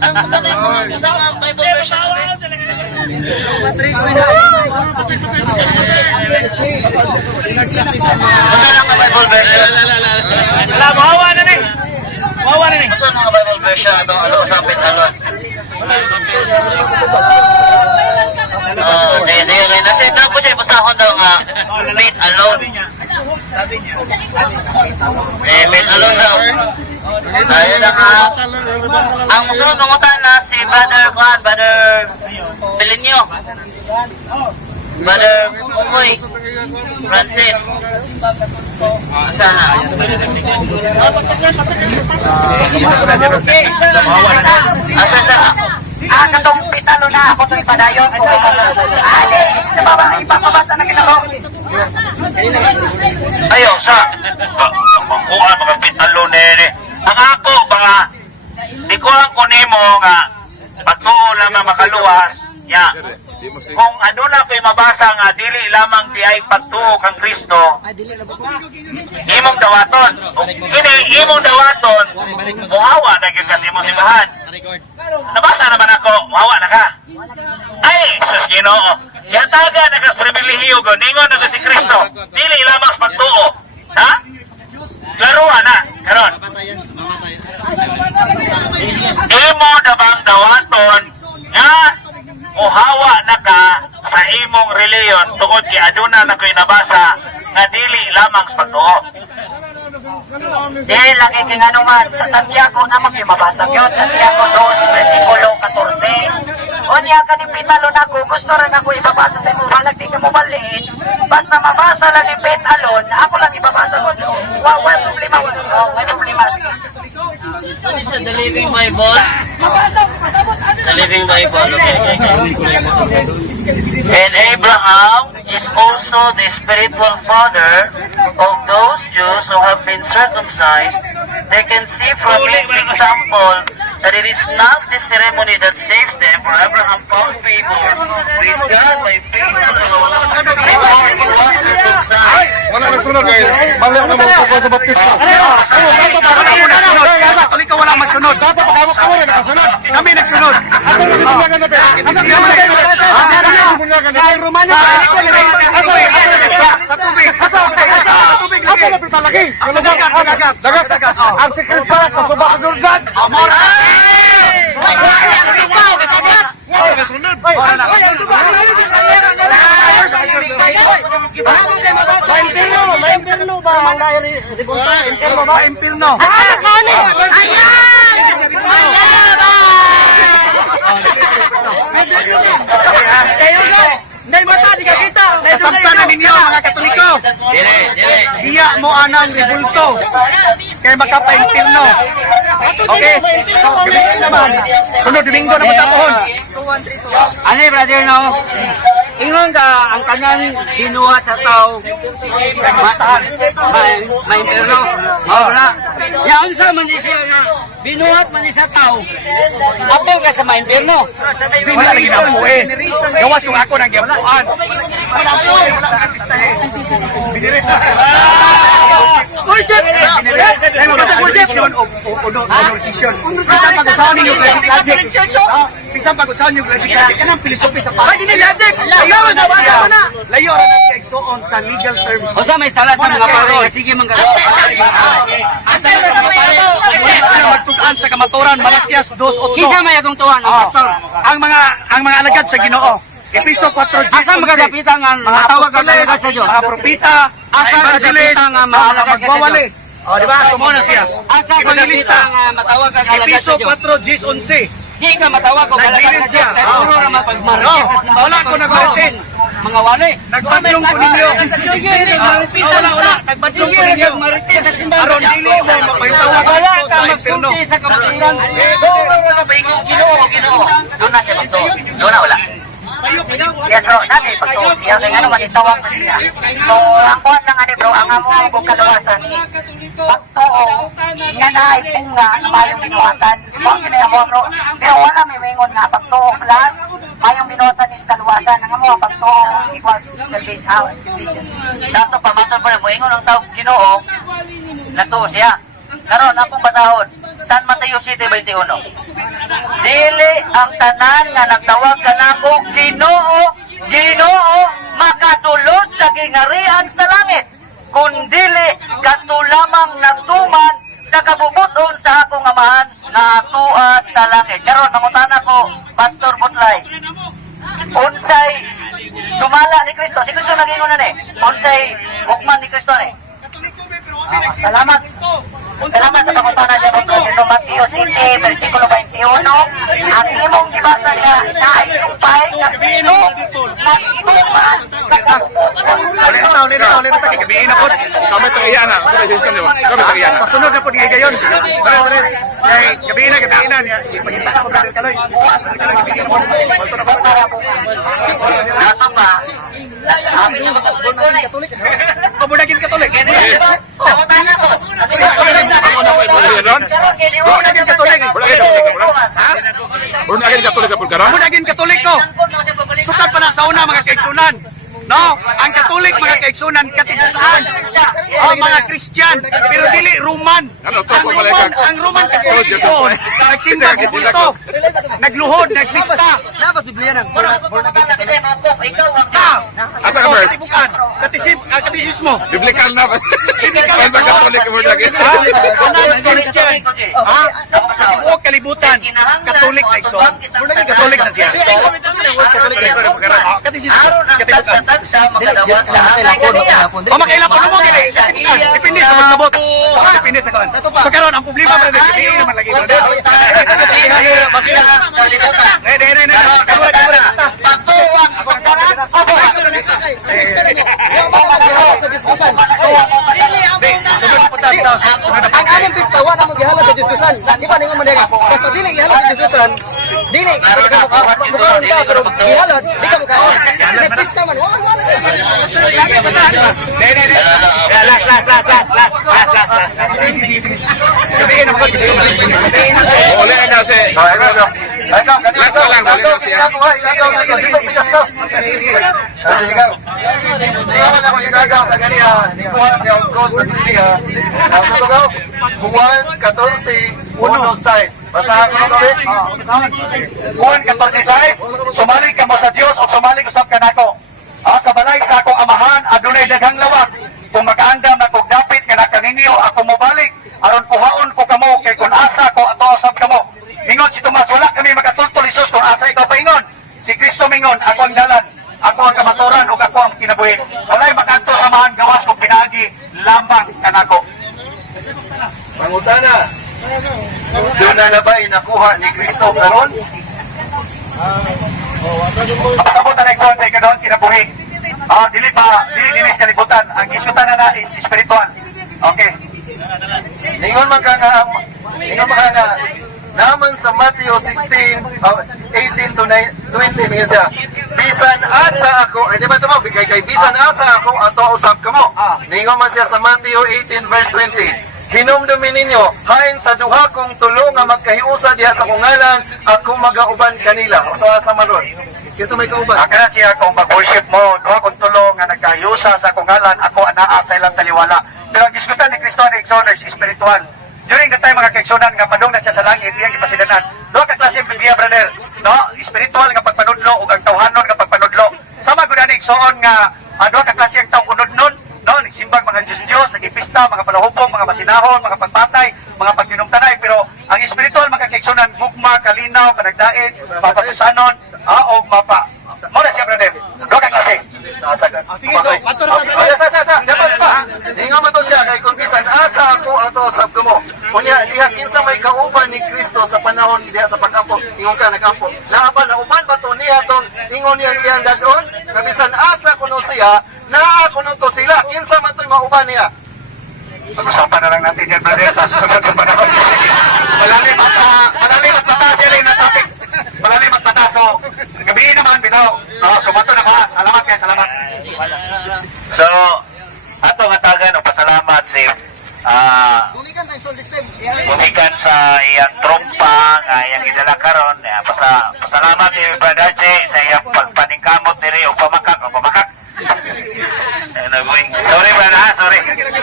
ang sanay mo kasama ang Bible version. Basta lang ang Bible version. Wala, mahawa na ni. Basta lang ang Bible version. Ito sa Petalon. Sige. Nasa ito po siya basahon daw nga faith alone. Faith alone daw. Ayun lang ha. Ang musunod nungutan na si Brother Pelinyo. Brother Umoy Francis. Sana. Katong pitalo na ako ito ipadayon. Ipapabasa na kita ko. Ayaw sa kuha mga pitalo nene. Ang ako mga di ko lang kunimo nga pagtuo lamang makaluwas ya. Kung ano na ko'y mabasa nga dili lamang di ay pagtuo kang Kristo, imong dawaton. Kini imong dawaton, muhawa na gyud kasi imong simbahan. Nabasa naman ako, muhawa na ka. Ay, sus Ginoo. Yataga na kas pribilehiyo ko, ningon na si Kristo. Dili lamang sa pagtuo. Ha? Laruan na, karon. Imo na bang dawaton nga muhawa na ka sa imong reliyon tungod kay aduna na ko'y nabasa nga dili lamang sa pagtuo. Lagi kang ano man, sa Santiago naman yung mabasa yun, Santiago 2, versikulo 14. O niya ka ni Pitalo na ko, gusto rin ako ibabasa sa imo, walang di ka mo baliin. Basta mabasa lang ni Pet alone, ako lang ibabasa ko. Wala problema, sige. Ano siya? The Living Bible? The Living Bible. Okay. And Abraham is also the spiritual father of those Jews who have been circumcised. They can see from his example that it is not the ceremony that saves them, for Abraham found favor with God by faith alone before he was circumcised. Wala na sunod kayo. Mali ako naman sa baptismo. Katolik ka wala magsunod. Dapat kamo rin nakasunod. Kami nagsunod. Ako rin bunyagan na pera. Ako bunyagan na pera. Sa tubig. Sa tubig lagi. Ako na pita lagi. Sa dagat, sa dagat. Dagat. Ang si Kristo sa suba sa Jordan. Wala na sunod. Impirno. Kasamtan na ninyo mga Katoliko. Iya mo anang ribulto. Kaya makapa-impirno. Okay? So, Domingo naman. Sunod Domingo naman tapohon. Ano brother no? Ingon ka ang kanang binuhat sa tao may impirno. Wala. Ya unsa man di siya nga binuhat man di sa tao. Apo ka sa may impirno. Wala lagi na po eh. Gawas kung ako nang giyapuan. Wala po eh. Wala nang pistahe. Binirit na. Bullshit! Bullshit! Honorization. Pisang pag-usahan ninyo logic. Pisang pag-usahan ninyo logic. Kanang filosofi sa pag. Hindi logic! Layo na siya igsoon sa legal terms. Unsa may sala sa mga pare sige man garo. Asa na sa pare? Asa magtugan sa kamaturan Malakias 2:8. Kinsa may atong tuwan ang pastor? Ang mga alagad sa Ginoo. Episo 4:11. Asa magagapitan nga matawag ang alagad sa Dios? Mga propeta, Asa evangelist, magagapitan nga mga alagad sa magwawali. O, di ba? Sumo na siya. Asa Evangelista. magagapitan nga matawag ang alagad Episo sa Dios? 4:11. Di ka matawag og alagad Nagbilin sa siya. Dios. Kaya puro ra mapagmarites sa simbahan. Wala ko nagmarites. Mga wali. Nagbatlong ko ninyo. Wala. Nagbatlong ko ninyo. Marites sa simbahan. Aron dili mo mapahitawag Wala ko ka sa impirno. magsulti sa kapatiran. Ginoo. Doon na siya magtuo. Doon na wala. Yes bro, natin pagtuo siya. Kaya ano, manitawag mo siya. So, ang kuhan lang bro, ang among kong kaluwasan is pagtuo, nga na ay bunga na mayong binuhatan. Huwag ginaya mo bro. Pero wala may wingon nga pagtuo plus mayong binuhatan is kaluwasan. Ang among pagtuo equals salvation. Sato pa, matol pa mo, ingon ang tawag Ginoo, natuo siya. Karon akong basahon, San Mateo 7:21. Dili ang tanan nga nagtawag kanako Ginoo makasulod sa gingarian sa langit, kundili kadto lamang nagtuman sa kabubuton sa akong amahan na atua sa langit. Karon mangutana ko, Pastor Butlay, unsay sumala ni Kristo? Si Kristo nag-ingon na ni. Unsay hukman ni Kristo ni? Salamat. Salamat sa pangutana niya mo dito Mateo City, versikulo 21. Ang imong gibasa niya na ay sumpay na pino mag-inuman sa kabubutan. Ulit na, gabihin na po. Kami tangiyan na. Sunod yung sunod. Kami tangiyan na. Sa sunod na po niya gayon. Ulit. Gabihin na. Ipagkita na po natin kaloy. Ano ba? Pabunagin Katolik. Pangutana ko. Ako na po yung doon. Pabunagin Katolik. Burn again Katolik po karon. Pabunagin Katolik ko. Sukat pa na sa una mga kaigsunan. No, ang Katolik mga kaigsunan katibukan. Ang mga Christian, pero dili Roman. Ano, to, Ang pag Roman, malay ka. ang Roman Katolik igsoon, nagsimba gibulto, nagluhod, naglista. Labas Biblia nang. Asa ka first? Katibukan, katisismo. Biblical na. Basta Katolik burn again. Christian. Katibuok kalibutan, Katolik na igsoon. Katolik na siya. Katisismo, katibukan. O makailapon mo kini. Depende sa pagsabot. Depende sa kawan. So karon ang problema brother, dili naman lagi brother. Kamera. Ang among pista wa na mo gihalad sa Diyosan. Di ba ningon man diha? Basta dili gihalad sa Diyosan. Dili mukaon ka pero gihalad di ka mukaon. Pista man wa. Uli na si... Last na lang, uli na siya. Juan 14:1-6. Basahan ko na ulit. Juan 14:6. Sumalig ka mo sa Dios o sumalig usab ka nako. Sa balay sa akong amahan adunay daghang lawak. Kung makaandam na kog dapit nga nakaninyo ako mobalik aron kuhaon ko kamo kay kun asa ko ato usab kamo. Ingon si Tomas, wala kami magatultol Isus kung asa ikaw paingon. Si Kristo mingon, ako ang dalan, ako ang kamaturan ug ako ang kinabuhi. Walay makanto samahan gawas kong pinaagi lambang kanako. Pangutana. Doon na ba inakuha ni Kristo karon? Pasabot na nagsuon sa ikadoon, kinabuhi. Dili dinis kalibutan. Ang iskutan na is spiritual. Okay. Ningon man ka nga, naman sa Matthew 16:18 to 20 niya siya. Bisan asa ako, ay di ba ito mo, kay bisan asa ako, ato usap ka mo. Ningon man siya sa Matthew 18:20. Hinumdumin ninyo, hain sa duha kong tulo nga magkahiusa diha sa kungalan, ako magauban kanila. O sa asa maron. Kinsa may kauban? Kana siya kung mag-worship mo, duha kong tulo nga nagkahiusa sa kungalan, ako anaa sa ilang taliwala. Pero ang diskutan ni Kristo ni Exoner is spiritual. During the time mga kaigsunan nga padung na siya sa langit, iyang ipasidanan. Duha ka klase Biblia, brother. No, spiritual nga pagpanudlo ug ang tawhanon nga pagpanudlo. Sama gud ani igsoon nga duha ka klase ang taw kunudnon, no, nagsimbang mga Diyos, nagipista, mga palahubog, mga masinahon, mga pagpatay, mga pagtinumtanay, pero ang spiritual mga kaigsunan gugma, kalinaw, kanagdait, mapatusanon, o mapa. Mo na siya, brother. Duha ka klase. Sige, so, ato na. Di nga man to siya, kay kung bisan asa ako ato sab ko mo. Kunya, diha kinsa may kauban ni Kristo sa panahon diha sa pag-ampo, ingon ka nag-ampo. Naaban na uban ba to niya tong ingon niya iyang dadon? Kabisan asa kuno siya, naa kuno to sila. Kinsa man to mauban niya? Pag-usapan na lang natin yan, brother, sa susunod na panahon. Malalim at mata siya rin na topic. Malalim at mata, so gabihin naman, bitaw. Sumato na ba? Salamat kayo, salamat. So, ato nga tagan o pasalamat si bumikan sa iyang trompa nga iyang idala karon. Pasalamat ni Brother Che sa iyang pagpaningkamot diri o pamakak. Sorry brother, sorry.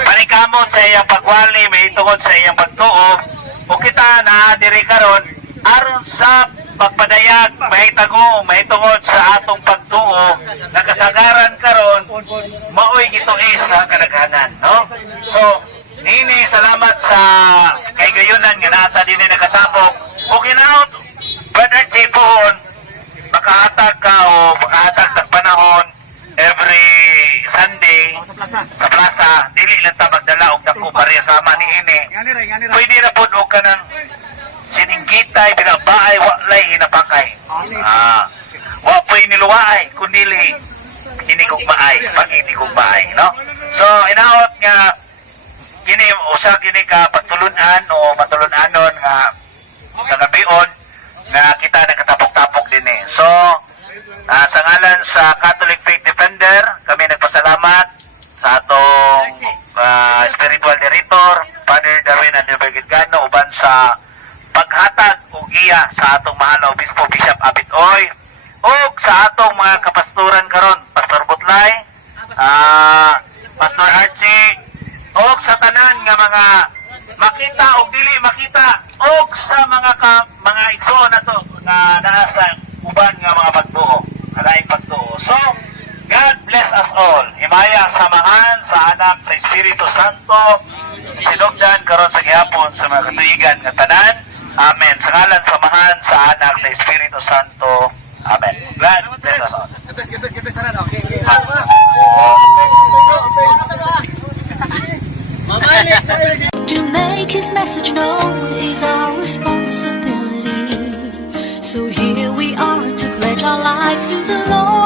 Paningkamot sa iyang pagwali, may tungod sa iyang pagtuo. O kita na diri karon aron sa pagpadayag, may tago, may tungod sa atong pagtuo, nakasagaran karon, maoy ito sa kadaghanan, no? So, nini salamat sa kay gayunan nga nata din nakatapok. O kinaot, Brother J pohon, makahatag ka o makahatag ng panahon every Sunday sa plaza, dili lang ta magdala og dako pareha sama ni ini. Pwede na pod og kanang siningkitay, binabaay, walay hinapakay. Wa po'y niluwaay, kundili inikugmaay, pag inikugmaay, no? So, inaot nga, kini, usa kini ka pagtulunan o matulunanon nga kagabion, nga kita nakatapok-tapok din eh. So, sa ngalan sa Catholic Faith Defender, kami nagpasalamat sa atong spiritual director, Father Darwin Adelbergano, uban sa paghatag o giya sa atong mahal na Obispo Bishop Abit Oy o sa atong mga kapastoran karon, Pastor Butlay, Pastor Archie, o sa tanan nga mga makita o dili makita o sa mga igsoon na to na nasa uban nga mga pagtuo, alaing pagtuo. So, God bless us all. Himaya samahan sa anak sa Espiritu Santo, sinugdan karon sa gihapon sa mga katuigan nga tanan. Amen. Sa ngalan samahan sa anak sa Espiritu Santo. Amen. God bless us all. To make his message known is our responsibility. So here we are to pledge our lives to the Lord.